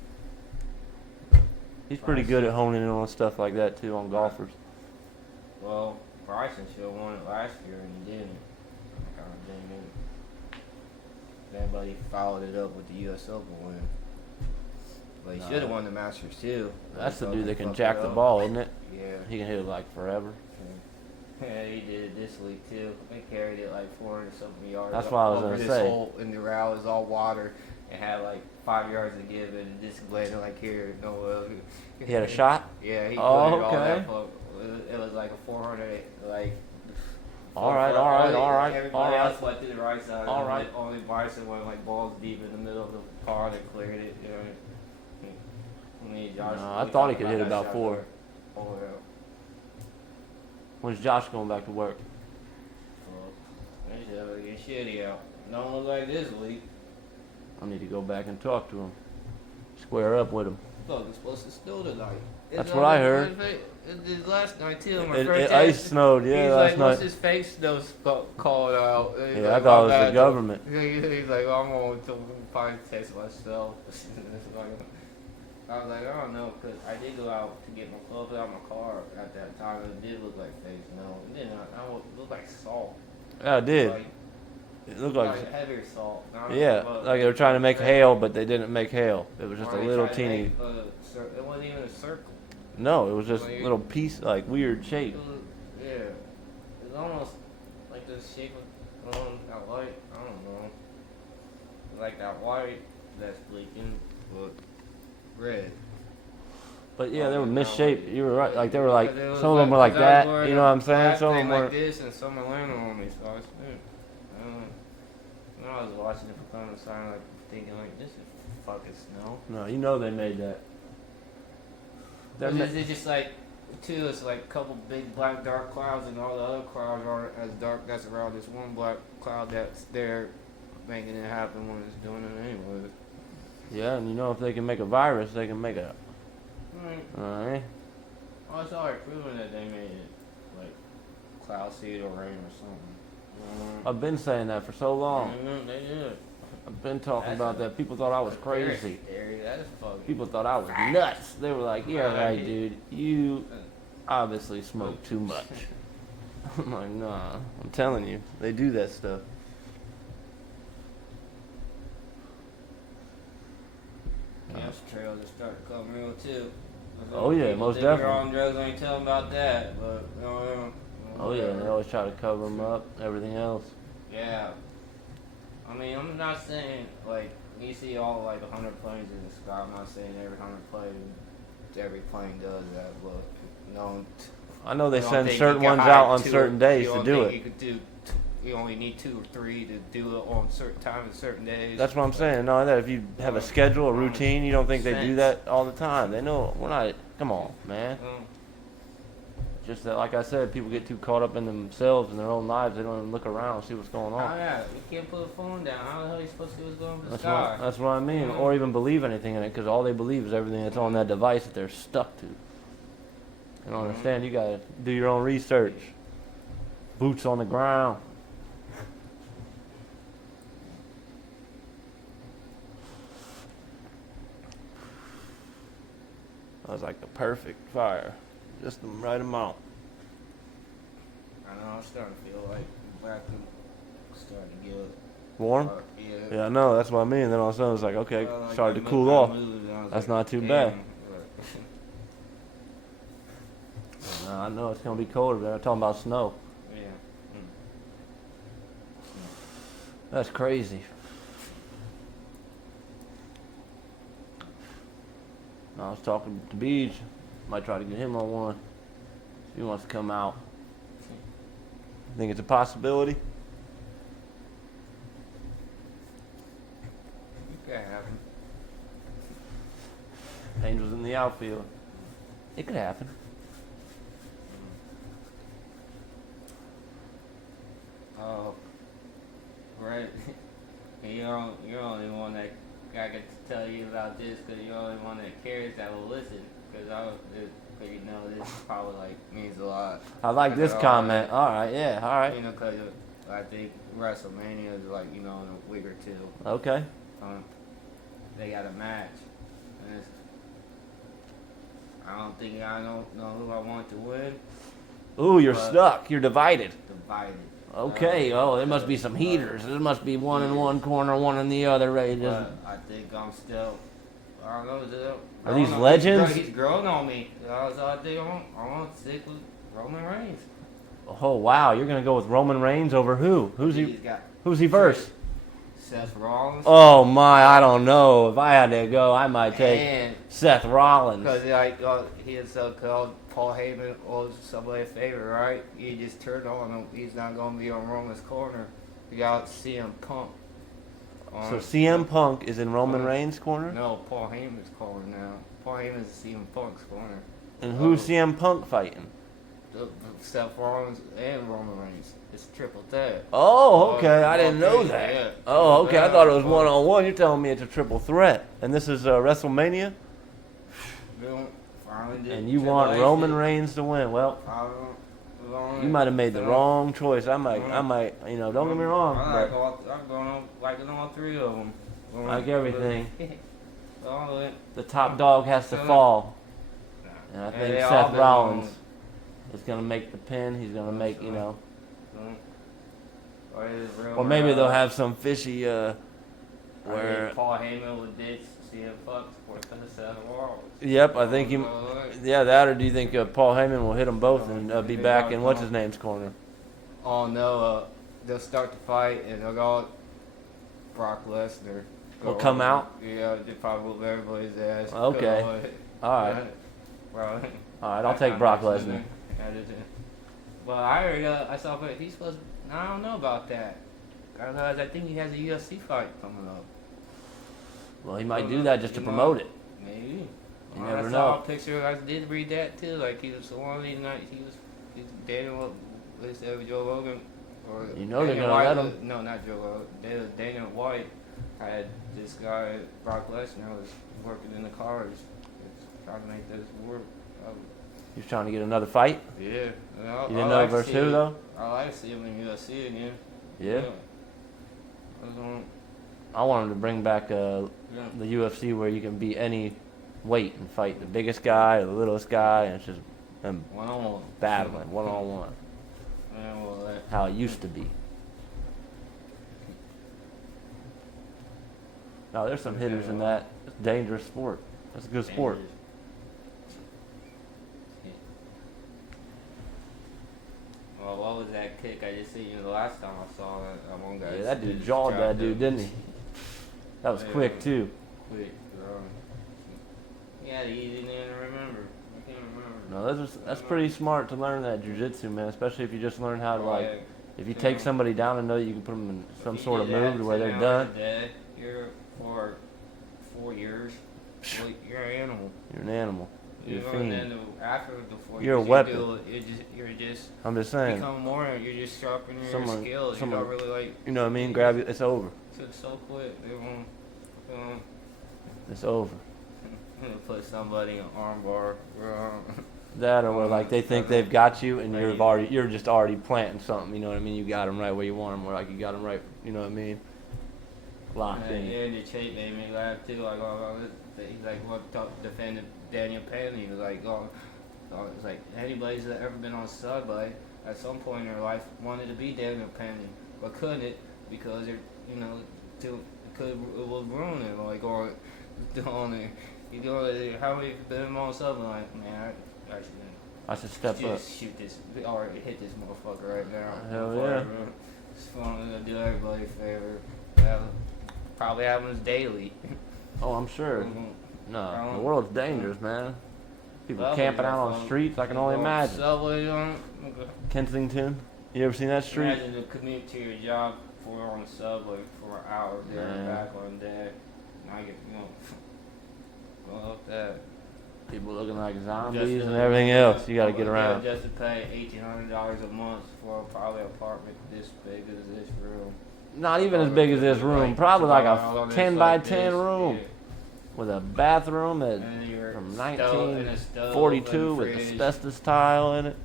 He's pretty good at honing in on stuff like that too on golfers. Well, Bryson should have won it last year and he didn't. Kind of didn't. Everybody followed it up with the U.S. Open win. But he No. should have won the Masters too. That's the Fucking dude that can fucked jack it the up. ball, isn't it? Yeah. He can hit it like forever. Yeah, he did it this week too. They carried it like 400 something yards. That's what I was over gonna this say. hole in the route. It was all water. It had like 5 yards to give and it just landed like here. No. He had a shot. Yeah, he Oh, put it all okay. that fuck. It was like a 400 like. All right, all right, all right, Everybody all right. else went to the right side. All and right. Only Bryson went like balls deep in the middle of the pond and cleared it. You know. I mean, Josh, No, I we thought he talked could about hit that about shot 4. there. Oh yeah. When's Josh going back to work? They should get shitty out. Don't look like this week. I need to go back and talk to him. Square up with him. Fuck, it's supposed to snow tonight. That's what I heard. It did last night too. My It friend ice texted- snowed, yeah, he's last like, night. what's his face snow called out? He's Yeah, I like, thought it was "My the bad." government. He's like, well, I'm going to probably text myself. I was like, I don't know, because I did go out to get my clothes out of my car at that time, and it did look like fake snow. It didn't. It looked like salt. Yeah, it did. Like, It looked like, like heavier salt. Not yeah, but- like they were trying to make hail, but they didn't make hail. It was just or a they little tried to teeny. make it wasn't even a circle. No, it was just Like- a little piece, like weird shape. It was, yeah, it's almost like the shape of that light. I don't know, like that white that's bleaking, but red. But yeah, they were Oh, misshaped. You were right. Like they were like, Because it was some of them were like 'cause I was that. wearing You know what I'm saying? black Some of thing them like were. this, and some are landing on me. So I was, when I was watching it from time to time, like thinking like, this is fucking snow. No, you know they made that. They're ma- It's just like, too, it's like a couple big black dark clouds, and all the other clouds aren't as dark. That's around this one black cloud that's there, making it happen when it's doing it anyway. Yeah, and you know if they can make a virus, they can make a. Alright. Oh, it's already proven that they made it like cloud seed or rain or something. I've been saying that for so long. They did. I've been talking That's about a- that. People thought I was Very crazy. scary. That is fucking. People thought I was nuts. They were like, "Yeah, right, dude. You obviously smoke too much." I'm like, "Nah, I'm telling you, they do that stuff." Cancer trails are starting to come real too. Oh, yeah, People most think you're definitely. on drugs, ain't telling about that, but Oh yeah, they always try to cover them up. Everything else. Yeah. I mean, I'm not saying like you see all like 100 planes in the sky. I'm not saying every plane does that, but no. I know they I don't send think certain you can ones out hide on two- certain days you to don't do think it. You could do. You only need 2 or 3 to do it on certain times and certain days. That's what I'm saying. No, that if you have a schedule, a routine, you don't think they do Sense. that all the time. They know we're not. Come on, man. just that, like I said, people get too caught up in themselves and their own lives. They don't even look around and see what's going Oh on. yeah, you can't put a phone down. How the hell are you supposed to see what's going on in the That's sky? what, that's what I mean. Or even believe anything in it, because all they believe is everything that's on that device that they're stuck to. You don't understand? You gotta do your own research. Boots on the ground. That was like the perfect fire. Just the right amount. I know, I'm starting to feel like the bathroom starting to get Warm? yeah. Yeah, I know. That's what I mean. Then all of a sudden it's like, okay, Well, like, started I to cool moved- I off. moved, and I was That's like, not too damn, bad. but- I know it's gonna be colder. They're talking about snow. yeah. That's crazy. I was talking to Beej. Might try to get him on one. He wants to come out. Think it's a possibility? It could happen. Angels in the outfield. It could happen. Oh, right. You're the only one that I get to tell you about this because you're the only one that cares that will listen. Because you know this probably like means a lot. I like this Because, comment. All right, yeah, all right. You know, because I think WrestleMania is like in a week or two. Okay. They got a match, and I don't think I don't know who I want to win. Ooh, you're But- stuck. You're divided. Divided. Okay. Oh, there must be some heaters. There must be one in one corner, one in the other. Ready to just. But I think I'm still. I don't know. Are these I don't know, legends? He's growing on me. So I think I want to stick with Roman Reigns. Oh wow, you're gonna go with Roman Reigns over who? Who's he? He's got Who's he versus? Seth Rollins. Oh my, I don't know. If I had to go, I might take And Seth Rollins. because like he is so called Paul Heyman owes somebody a favor, right? He just turned on him. He's not gonna be on Roman's corner. You got CM Punk. So CM Punk is in Roman Reigns' corner, No, Paul Heyman's corner now. Paul Heyman's CM Punk's corner. and who's CM Punk fighting? Seth Rollins and Roman Reigns. It's triple threat. Oh, okay. I didn't know Okay, that. yeah. Oh, okay. I thought it was Well, 1-on-1. You're telling me it's a triple threat, and this is WrestleMania, Finally and you want Roman Reigns to win. Well, you might have made the wrong choice. I might. You know, don't get me wrong, I'm but going on liking all three of them. like everything, All of it. the top dog has to fall, and I think they all Seth been Rollins is gonna make the pin. He's gonna make, you know, or maybe they'll have some fishy where where. Paul Heyman would ditch CM Punk for Seth Rollins. Yep, I think you. Yeah, that, or do you think Paul Heyman will hit them both and be back in what's his name's corner? Oh no, they'll start the fight and they'll go. Brock Lesnar Will come out? Yeah, they probably whoop everybody's ass. Okay. All right, Bro. all right. I'll take Brock Lesnar. But I heard, I saw, but he's supposed. I don't know about that. Because I think he has a UFC fight coming up. Well, he might do that just to promote it. Maybe. You I never saw know. a picture. I did read that too. Like he was the one night he's dating with Joe Rogan. Or You know they're Dana gonna White let was- him. No, not Joe Rogan. Dana White had this guy Brock Lesnar was working in the cars, trying to make this work. He's trying to get another fight. Yeah. You didn't know versus who though? I like to see him in UFC again. Yeah. That's one- I want him to bring back yeah. the UFC where you can be any weight and fight the biggest guy or the littlest guy, and it's just them One-on-one. battling 1-on-1, Yeah, well, that. how it used to be. No, there's some hitters in that. It's a dangerous sport. That's a good sport. Well, what was that kick I just seen you the last time I saw that one guy? Yeah, that dude just jawed dropped that dude, him. didn't he? That was Yeah. quick too. Quick, yeah, he didn't even remember. I can't remember. No, that's pretty smart to learn that jujitsu, man. Especially if you just learn how to Right. like, if you take somebody down and know that you can put them in some If you sort of did move that to where 10 they're hours done. a day, you're for 4 years. Well, you're an animal. You're an animal. You're a know, fiend. and then after the 4 You're a years, weapon. you're just I'm just saying. become more. You're just sharpening your skills. someone, You don't really like. you know what I mean? Grab it. It's over. It's so quick. They won't. It's over. Put somebody in armbar. That or where like they think they've got you and you're just already planting something. You know what I mean? You got them right where you want them, or like you got them right. You know what I mean? Locked in. Yeah, and the Chase made me laugh too. Like, he's like, what defended Daniel Penny? He was like, it's like anybody's that ever been on Subway at some point in their life wanted to be Daniel Penny, but couldn't because it, you know, it was ruining. Like, or on it, you know, how many been on Subway? Like, man, I should step up. Just shoot this or hit this motherfucker right now. Hell yeah. It's fun to do everybody a favor. Probably happens daily. Oh, I'm sure. No, the world's dangerous, man. People Subway camping out got on fun. streets. I can only imagine. Subway on. Kensington. You ever seen that street? Imagine the commute to your job on the subway for hours there and back on day. I get, go up that. People looking like zombies and everything else. You got to get around. Just to pay $1,800 a month for probably an apartment this big as this room. Not even as big as this room. Probably like a 10 by 10 room with a bathroom that from 1942 with asbestos tile in it.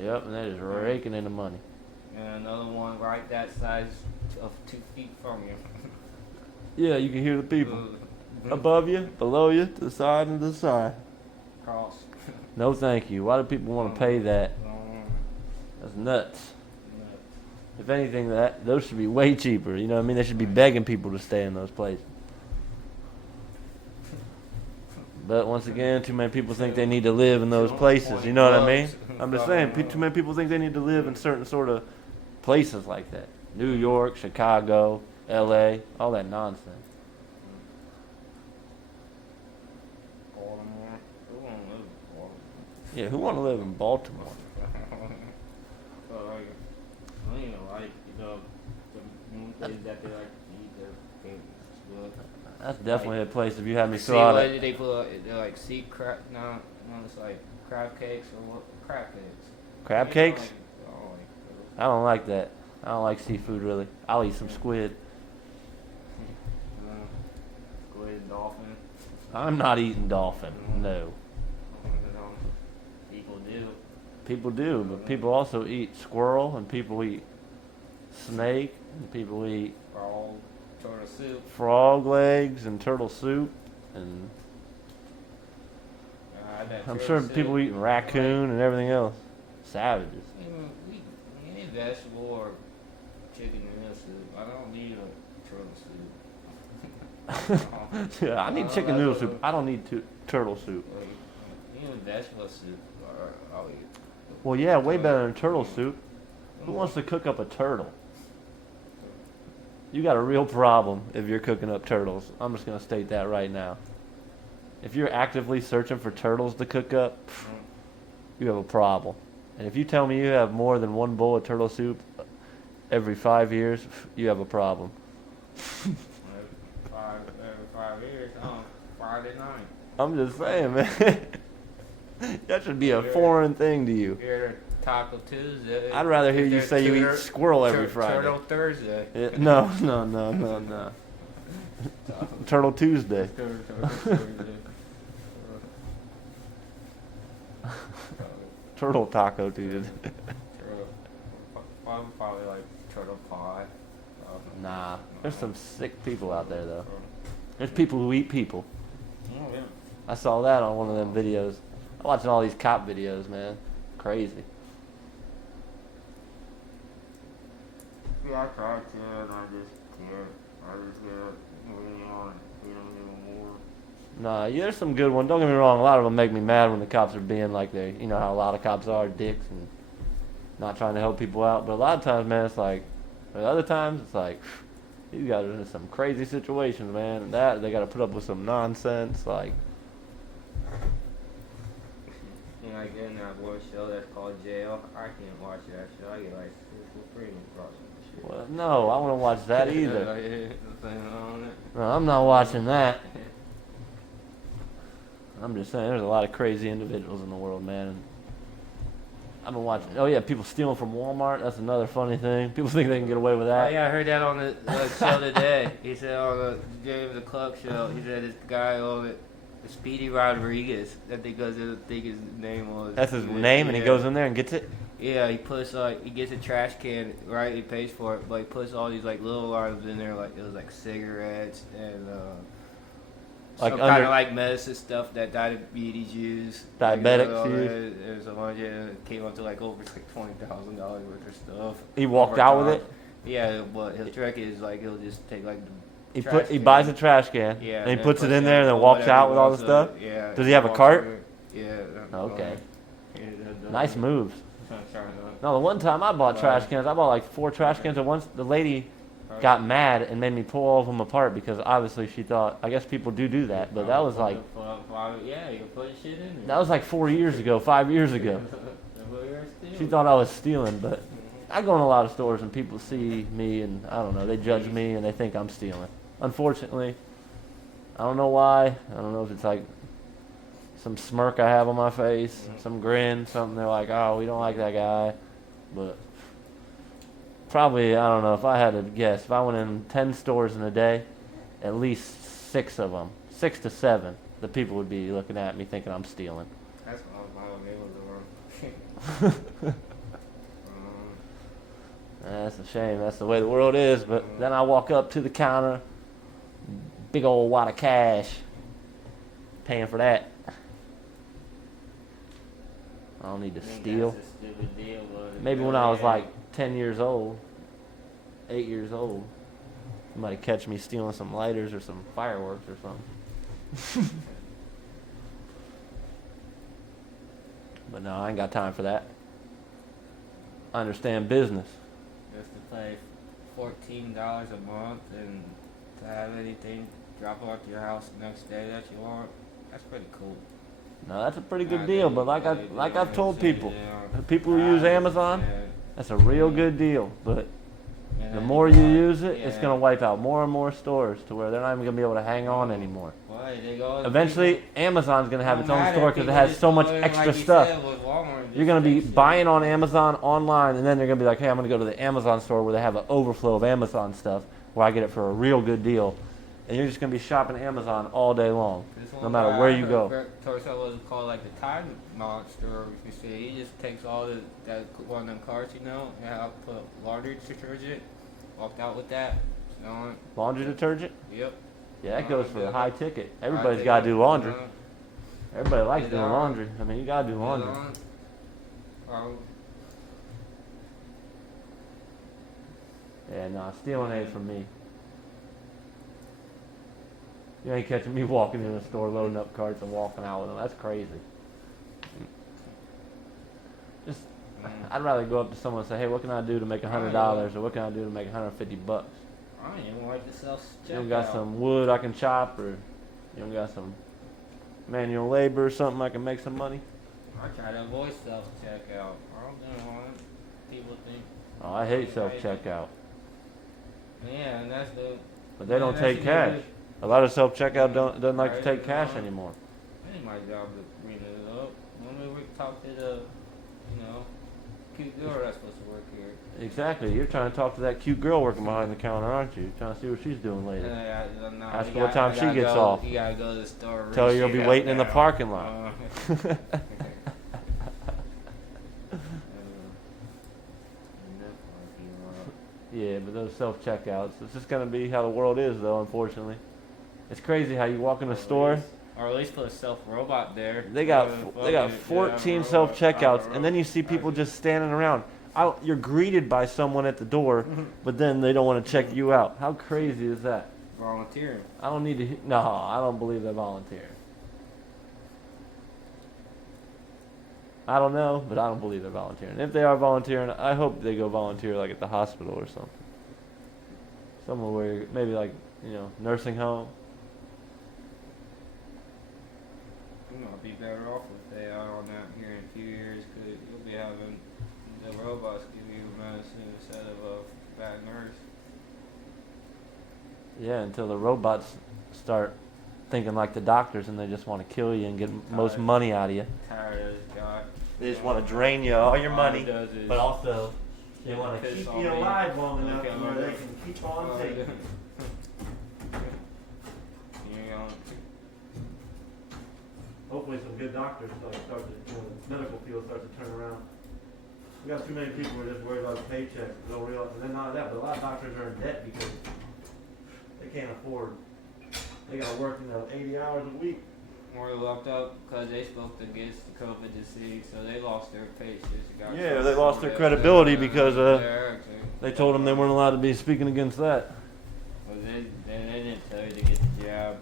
Yep, and they're just raking in the money. And another one right that size of 2 feet from you. Yeah, you can hear the people above you, below you, to the side and to the side. Cross. No, thank you. Why do people want to pay that? That's nuts. If anything, those should be way cheaper. You know what I mean? They should be begging people to stay in those places. But once again, too many people think they need to live in those places. You know what I mean? I'm just saying, too many people think they need to live in certain sort of places like that. New York, Chicago, L.A., all that nonsense. Baltimore. Who won't live in Baltimore? Yeah, who want to live in Baltimore? I don't even like the things that they like to eat. That's definitely a place if you had me See, throw out what it. did they put? They're like sea crab. No, it's like crab cakes or what? Crab cakes. Crab You cakes? don't like those. I don't like that. I don't like seafood really. I'll eat some squid. Squid, dolphin. I'm not eating dolphin. No. People do. People do, but people also eat squirrel, and people eat snake, and people eat Frog, turtle soup. frog legs and turtle soup, and I'm sure people eating raccoon and everything else. Savages. Any vegetable or chicken noodle soup. I don't need a turtle soup. Yeah, I need chicken noodle soup. I don't need turtle soup. Even vegetable soup. I'll eat. Well, yeah, way better than turtle soup. Who wants to cook up a turtle? You got a real problem if you're cooking up turtles. I'm just going to state that right now. If you're actively searching for turtles to cook up, you have a problem. And if you tell me you have more than one bowl of turtle soup every 5 years, you have a problem. Every 5 years, Friday night. I'm just saying, man. That should be a foreign thing to you. Here, Taco Tuesday. I'd rather hear you say you eat squirrel every Friday. Turtle Thursday. No. Turtle Tuesday. Turtle Taco Tuesday. Probably like turtle pie. Nah, there's some sick people out there though. There's people who eat people. Oh, yeah. I saw that on one of them videos. I'm watching all these cop videos, man. Crazy. Yeah, I tried to, and I just can't. I just get moving on and even more. Nah, yeah, there's some good ones. Don't get me wrong. A lot of them make me mad when the cops are being like they, you know how a lot of cops are dicks and not trying to help people out. But a lot of times, man, it's like, or other times it's like, these guys are in some crazy situations, man. And that they got to put up with some nonsense, like. You know, I get in that one show that's called Jail. I can't watch that show. I get like for free watching the shit. Well, no, I want to watch that either. No, I'm not watching that. I'm just saying, there's a lot of crazy individuals in the world, man. And I've been watching. Oh yeah, people stealing from Walmart. That's another funny thing. People think they can get away with Oh that. yeah, I heard that on the show today. He said on the James Club show, he said this guy on it, Speedy Rodriguez, I think his name was. That's his name, and he goes in there and gets it. Yeah, he puts he gets a trash can, right? He pays for it, but he puts all these like little items in there, like it was like cigarettes and Like some kind under- of like medicine stuff that diabetes use. Diabetics all use. that. There's a bunch, yeah, it came up to like over like $20,000 worth of stuff. He walked over out with time. it. Yeah, but his trick is like he'll just take like the He trash he can. buys a trash can, Yeah, and he then puts it in it there, and then or walks whatever out he with all the wants stuff. of it. Yeah. Does he have a walks cart? over- Yeah. Okay. Yeah, Nice moves. Sorry, No, the one time I bought Right. trash cans, I bought like 4 trash cans, and once the lady got mad and made me pull all of them apart because obviously she thought, I guess people do that, but that was like, Yeah, you put shit in there. that was like 4 years ago, 5 years ago. She thought I was stealing, but I go in a lot of stores and people see me and I don't know, they judge me and they think I'm stealing. Unfortunately, I don't know why. I don't know if it's like some smirk I have on my face, some grin, something. They're like, oh, we don't like that guy. But probably, I don't know, if I had to guess, if I went in 10 stores in a day, at least 6 of them, 6 to 7, the people would be looking at me thinking I'm stealing. That's what I was doing. That's a shame. That's the way the world is. But then I walk up to the counter, big old wad of cash, paying for that. I don't need to steal. That's a stupid deal, but Maybe when I was like 10 years old, 8 years old, somebody catch me stealing some lighters or some fireworks or something. But no, I ain't got time for that. I understand business. Just to pay $14 a month and to have anything drop off to your house the next day that you want, that's pretty cool. No, that's a pretty good I deal. think But like they I've told say people, they are. the people who use Amazon, that's a real good deal. But And the then more you use it, it's yeah. gonna wipe out more and more stores to where they're not even gonna be able to hang on anymore. Why? They go Eventually, Amazon's gonna have no its own matter, store because it people has just so much go in, extra like you stuff. said, with Walmart, just You're gonna be take shit. buying on Amazon online, and then they're gonna be like, "Hey, I'm gonna go to the Amazon store where they have an overflow of Amazon stuff, where I get it for a real good deal." And you're just gonna be shopping Amazon all day long, This no one matter guy where I you heard go. Torso was called like the Time Monster, or you see, he just takes all that one of them carts, you know, and I'll put laundry detergent, walked out with that, you know, Laundry detergent? yep. Yeah, that goes for a high ticket. Everybody's I gotta think, do laundry. uh, Everybody likes Is doing that laundry. I mean, you gotta do you laundry. know, Yeah, nah, stealing ain't for me. You ain't catching me walking in a store loading up carts and walking out with them. That's crazy. Just, I'd rather go up to someone and say, "Hey, what can I do to make $100?" or "What can I do to make $150?" I don't even like the self You don't got some wood I can chop, or you don't got some manual labor or something I can make some money. I try to avoid self checkout. I don't know what people think. Oh, I hate self-checkout, Yeah, and that's the. but they don't that's take the cash. good- A lot of self-checkout doesn't like to Right, take cash no. anymore. It ain't my job to clean it up. When we talk to the, cute girl that's supposed to work here. Exactly. You're trying to talk to that cute girl working behind the counter, aren't you? Trying to see what she's doing later. Ask her what time she gets off. You gotta go to the store. and Tell her reach you'll be shit waiting out in the now. parking lot. Yeah, but those self-checkouts, it's just going to be how the world is, though, unfortunately. It's crazy how you walk in a store, Or at least put a self robot there. they got 14 self-checkouts, and then you see people just standing around. You're greeted by someone at the door, but then they don't want to check you out. How crazy is that? volunteering. I don't need to. No, I don't believe they're volunteering. I don't know, but I don't believe they're volunteering. If they are volunteering, I hope they go volunteer like at the hospital or something. Somewhere where maybe like nursing home. You know, I'd be better off if they are on that here in a few years, because you'll be having the robots give you medicine instead of a bad nurse. Yeah, until the robots start thinking like the doctors, and they just want to kill you and get most Tired. money out of you. Tired of this guy. They just want to drain you all your All money, he does is but also they shit want to piss keep on you me. alive long Look enough at to where him. they can keep on taking. You know, Hopefully, some good doctors start to, the medical field starts to turn around. We got too many people who are just worried about a paycheck. They'll realize, and then not that, but a lot of doctors are in debt because they can't afford. They got to work 80 hours a week. or locked up because they spoke against the COVID disease, so they lost their patience. Yeah, they lost their credibility because they told them they weren't allowed to be speaking against that. Well, they didn't tell you to get the jab.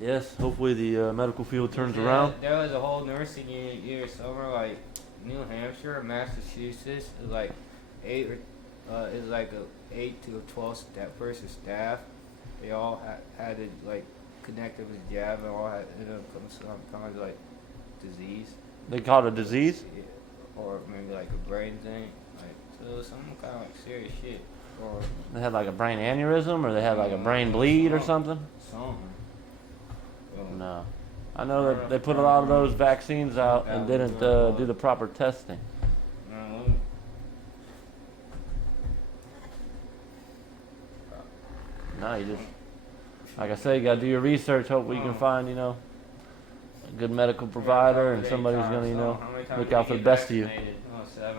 Yes, hopefully the medical field turns Yeah, around. There was a whole nursing unit here somewhere like New Hampshire, Massachusetts. It was like eight a 8 to 12 person staff. They all had to like connect with the jab, and all had some kind of like disease. They caught a disease? Yeah, or maybe like a brain thing. Like so, it was some kind of like serious shit. Or They had like a brain aneurysm, or they had like a brain bleed or something? something. No. I know that they put a lot of those vaccines out and didn't do the proper testing. No, No, you just, like I say, you gotta do your research. Hope we can find, a good medical provider and somebody who's gonna, look out for the best of you. Oh, 7.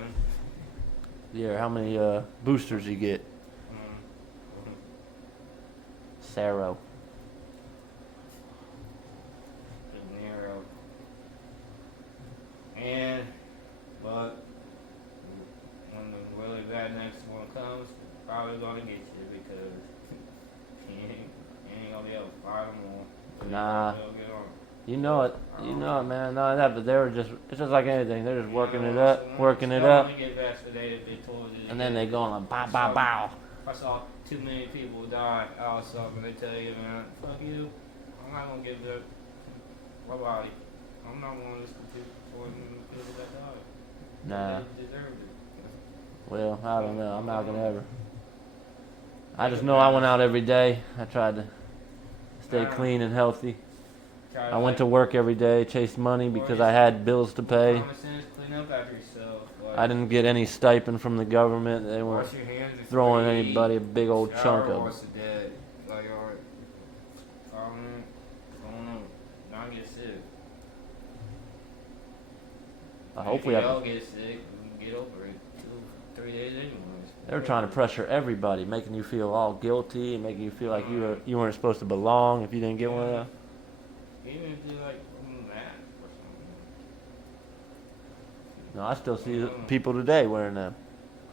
Yeah, how many boosters you get? Saro. Nero. And, but when the really bad next one comes, probably gonna get you because you ain't gonna be able to fight them all. Nah. They'll get on. You know it, man. No, that, but it's just like anything. They're just working it up, working it up, Get vaccinated, they told you to and then get- they go on like bow, bow, bow. I saw too many people die out of something. They tell you, man, fuck you. I'm not gonna give up my body. I'm not gonna listen to people that died. Nah. They deserved it. Well, I don't know. I'm not gonna ever. I just know I went out every day. I tried to stay clean and healthy. I went to work every day, chased money because I had bills to pay. Common sense, clean up after yourself. Like, I didn't get any stipend from the government. They weren't wash your hands before throwing you eat. anybody a big old Shower chunk of once it. a day. Like, alright. Going on. Not get sick. Hopefully, if you all get sick, we can get over it 2-3 days anyways. they were trying to pressure everybody, making you feel all guilty and making you feel like you weren't supposed to belong if you didn't get one of them. Even if you like mask or something. No, I still see people today wearing them.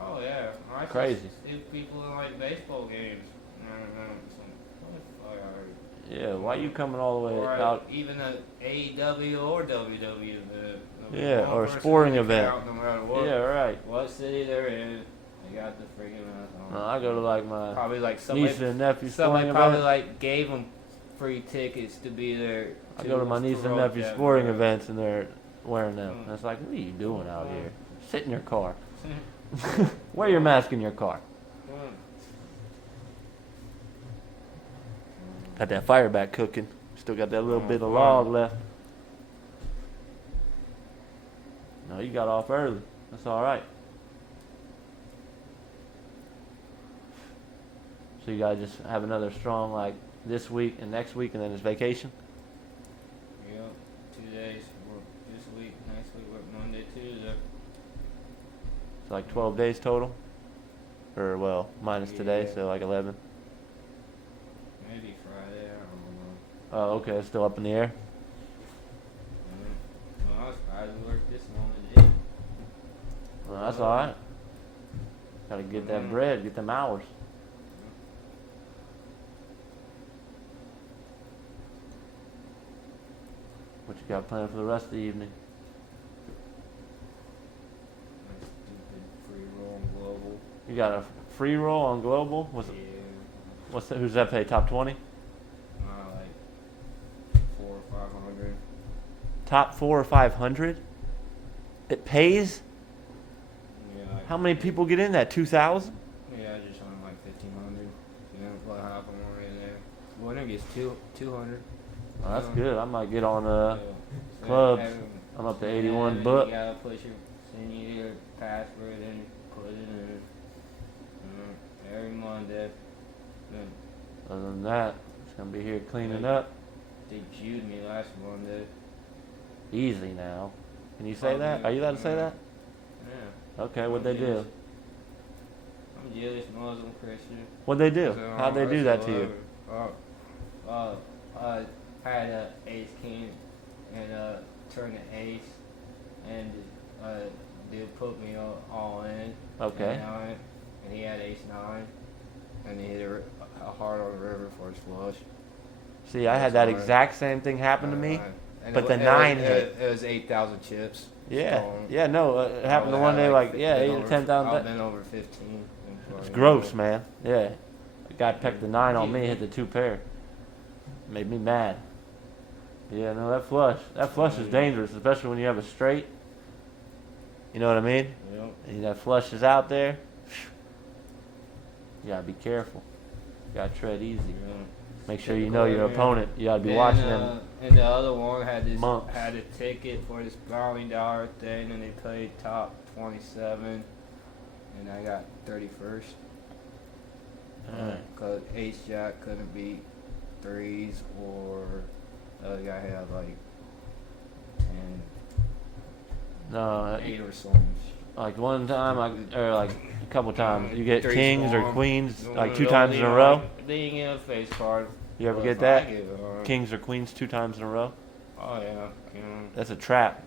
Oh yeah, I Crazy. See people in like baseball games. What the fuck are you? Yeah, why you coming all the way Or out? even a AEW or WWE event. Yeah, One or a person sporting can event. count No matter what. Yeah, right. What city they're in, they got the freaking mask on. No, I go to like my Probably like niece somebody and nephew somebody sporting probably event. like gave them free tickets to be there. I go to my niece and promote nephew that sporting event. events and they're wearing them. Mm. And it's like, what are you doing out here? Sit in your car. Mm. Wear your mask in your car. Got that fire back cooking. Still got that little bit of log left. No, you got off early. That's all right. So you gotta just have another strong like this week and next week, and then it's vacation. Yep, 2 days. Work this week, next week work Monday, Tuesday. It's like 12 days total, or well, minus today, Yeah. so like 11. Maybe Friday, I don't know. Oh, okay, it's still up in the air. Well, I was surprised we worked this long today. Well, that's all right. Gotta get that bread, get them hours. What you got planned for the rest of the evening? That stupid free roll on global. You got a free roll on Global? What's that, who's that pay? Top 20? Like 400 or 500. Top 4 or 500? It pays? Yeah, like, How many people get in that? 2,000? Yeah, just on like 1,500. winner gets 200. Oh, that's good. I might get on Yeah. So clubs. every- I'm up to so 81 you bucks. gotta push your, send you your password and put it in. Every Monday. Then Other than that, just gonna be here cleaning Right. up. they Jewed me last Monday. Easy now. Can you say Oh, that? yeah. Are you allowed to say Yeah. that? Yeah. Okay, what'd they do? Jewish. I'm Jewish, Muslim, Christian. What'd they do? So, How'd they do that to you? I had a ace king and turned the ace, and they put me all in. Okay. And he had ace nine, and he hit a heart on the river for his flush. See, I had that exact same thing happen to me. And but it, the it, nine it, hit. It was 8,000 chips. Yeah. stolen. Yeah, no, it happened to I one had day like, yeah, been 8 or over- 10,000. I've been over 15. It's gross, man. Yeah. The guy pecked the 9 on me, hit the 2 pair. Made me mad. Yeah, no, that flush. That flush is dangerous, especially when you have a straight. You know what I mean? Yep. And that flush is out there. You gotta be careful. You gotta tread easy. Yeah. Make sure you know your opponent. You gotta be watching them. And the other one had this months. had a ticket for this $1,000 thing, and they played top 27, and I got 31st. Alright. Cause ace jack couldn't beat threes, or the other guy had like 10, No, 8 or something. like one time, or like a couple times, you get Threes kings or long. queens like Don't 2 times in a even row. like- They didn't get a face card. You ever But get if I that? give it, Kings or queens 2 times in a row. Oh yeah. That's a trap.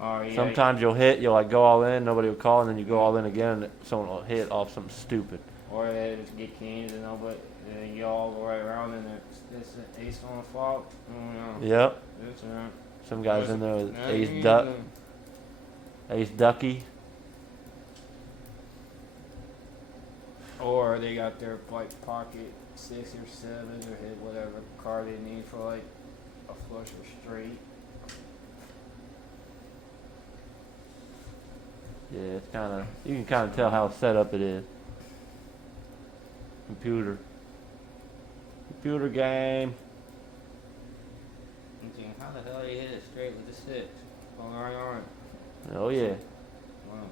Oh yeah. Sometimes you'll hit, you'll like go all in, nobody will call, and then you go all in again, and someone will hit off something stupid. Or they just get kings and nobody, and you all go right around, and it's an ace on the flop. Oh yeah. Yep. That's right. Some guys in there with Yeah, ace you duck, know. ace ducky. Or they got their like pocket 6 or 7 or hit whatever card they need for like a flush or straight. Yeah, it's kind of, you can kind of tell how set up it is. Computer game. I'm thinking, how the hell you hit it straight with the 6? Going right on it. Oh yeah, Wow.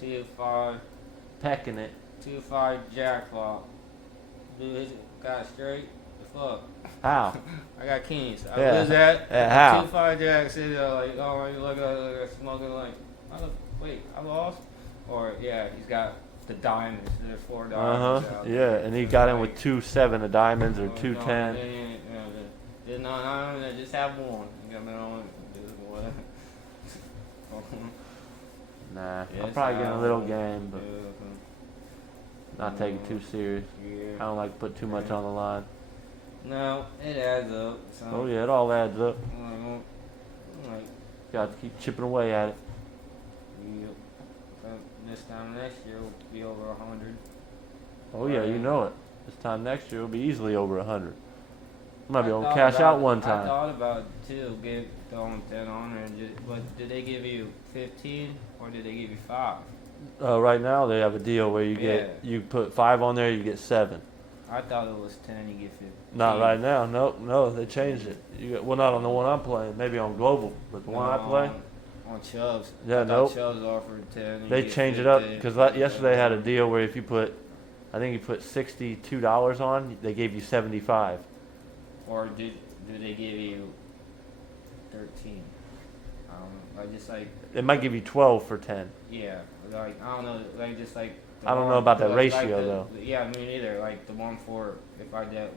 2-5, pecking it. 2-5 jack flop. Dude, his got it straight. The fuck. How? I got kings. I Yeah. lose that. Yeah, how? 2-5 jack sitting there like, oh, you look at smoking like, wait, I lost? Or, yeah, he's got the diamonds. There's 4 diamonds out Yeah, there. and he got in Like, with 2-7 of diamonds or no, 2-10. they ain't, did not, I just have one. You got me on just what? Nah, Yes, I'm probably getting a little I- game, but not taking it too serious. I Yeah. don't like to put too much on the line. No, it adds up. So, Oh yeah, it all adds up. Like, Got to keep chipping away at it. yeah. This time next year will be over 100. Oh yeah, you know it. This time next year will be easily over 100. I might be I able to thought cash about out one I time. thought about it too, throwing 10 on there, but did they give you 15 or did they give you 5? Right now they have a deal where you get Yeah. you put 5 on there, you get 7. I thought it was 10, you get 15. Not right now. No, they changed it. You got, well, not on the one I'm playing. Maybe on global, but the one I play, On Chubbs. Yeah, I thought nope. Chubbs offered 10. and they you get changed it up 15. because yesterday I had a deal where if you put, I think you put $62 on, they gave you 75. Or do they give you 13? I don't know. Like, just like, It might give you 12 for 10. yeah. Like, I don't know. Like, just like. the I don't know one- about that like ratio, the- though. Yeah, me neither. Like, the one for, if I did,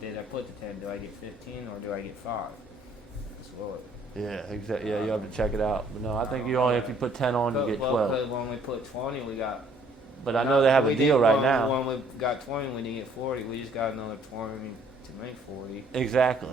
did I put the 10, do I get 15 or do I get 5? That's what. Yeah, exactly. Yeah, you have to check it out. But no, I think you only if you put 10 on, you get 12. Because when we put 20, we got. But I know they have a we deal didn't- right when- now. When we got 20, we didn't get 40. We just got another 20 to make 40. Exactly.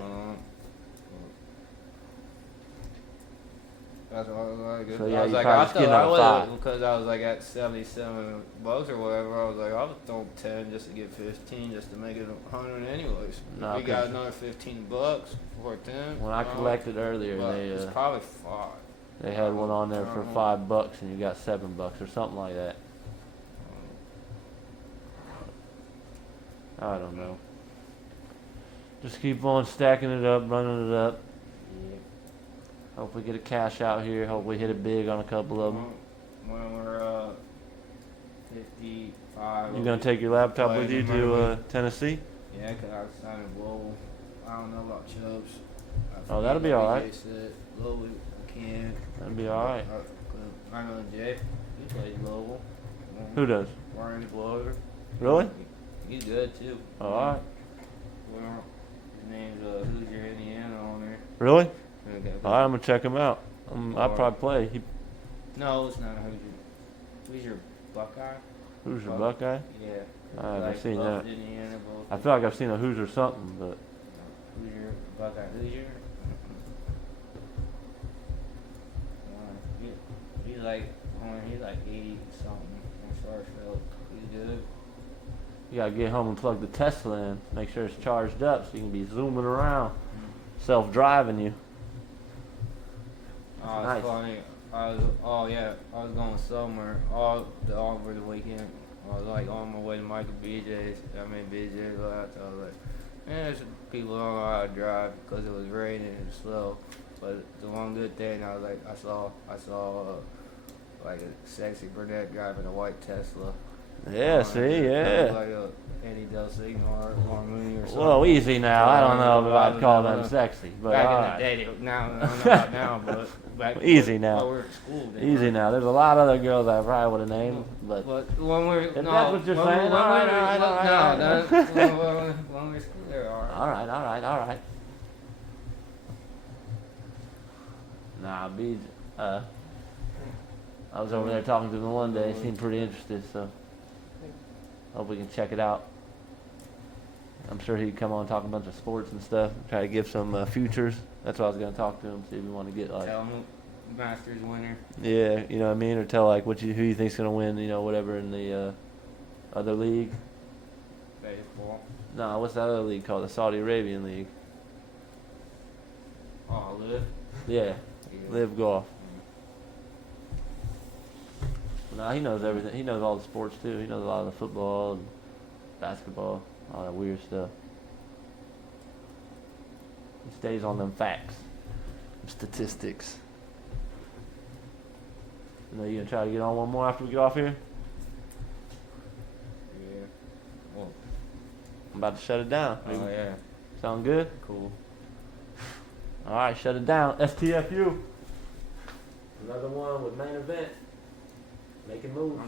That's what I was like. So, yeah, I was you like, probably I just get thought I another would, because I was like at $77 or whatever. I was like, I would throw 10 just to get 15, just to make it 100 anyways. No, We got 'cause another $15 for 10. when I collected earlier, but they it's probably 5. they had one on there for Uh-huh. $5 and you got $7 or something like that. I don't know. Just keep on stacking it up, running it up. Yeah. Hope we get a cash out here. Hope we hit it big on a couple of them. When we're 55. You gonna take your laptop with you to Tennessee? Yeah, 'cause I was signing Lowell. I don't know about Chubbs. Oh, that'll be alright. Lowell, we can. That'd be all right. I know Jay. He plays Lowell. Who does? Ryan Glover. Really? He's good too. Oh, all right. Well, his name's Hoosier, Indiana on there. Really? Okay. All right, I'm gonna check him out. I'll probably play. No, it's not Hoosier. Hoosier Buckeye. Who's your Buckeye? Yeah. I haven't Like seen both that. Indiana, both. I feel like I've seen a Hoosier something, but Hoosier Buckeye. Hoosier. He's like, he's like 80 something in Starkville. He's good. you gotta get home and plug the Tesla in. Make sure it's charged up so you can be zooming around, self-driving you. Oh, it's Nice. funny. I was going somewhere all over the weekend. I was like on my way to Michael BJ's. BJ's last. I was like, there's people don't know how to drive because it was raining and slow. But the one good thing I was like, I saw like a sexy brunette driving a white Tesla. Yeah, see, It yeah. was like a Eddie Del Signo or Mooney or something. Well, easy now. I don't know if I'd call them sexy, but Back all in right. the day, now I don't know about now, but back Easy now. while we were at school. they Easy were. now. There's a lot of other girls I probably would have named, but But when we're If no, that's what you're when saying, we, when all we right, were- all right, all right, no, all right. that's when we're at school there are. all right, all right, all right. Nah, BJ. I was over there talking to him one day. He seemed pretty interested, so hope we can check it out. I'm sure he'd come on and talk a bunch of sports and stuff. Try to give some futures. That's what I was gonna talk to him. See if we want to get like, Tell him Masters winner. yeah, you know what I mean, or tell like who you think's gonna win, you know, whatever in the other league. Baseball. No, what's that other league called? The Saudi Arabian League. Oh, live. Yeah, Yeah. Live Golf. Nah, he knows everything. He knows all the sports too. He knows a lot of the football and basketball, all that weird stuff. He stays on them facts, statistics. You know, you gonna try to get on one more after we get off here? Yeah. Well, I'm about to shut it down. oh yeah. Sound good? Cool. All right, shut it down. STFU. Another one with main event. Making moves.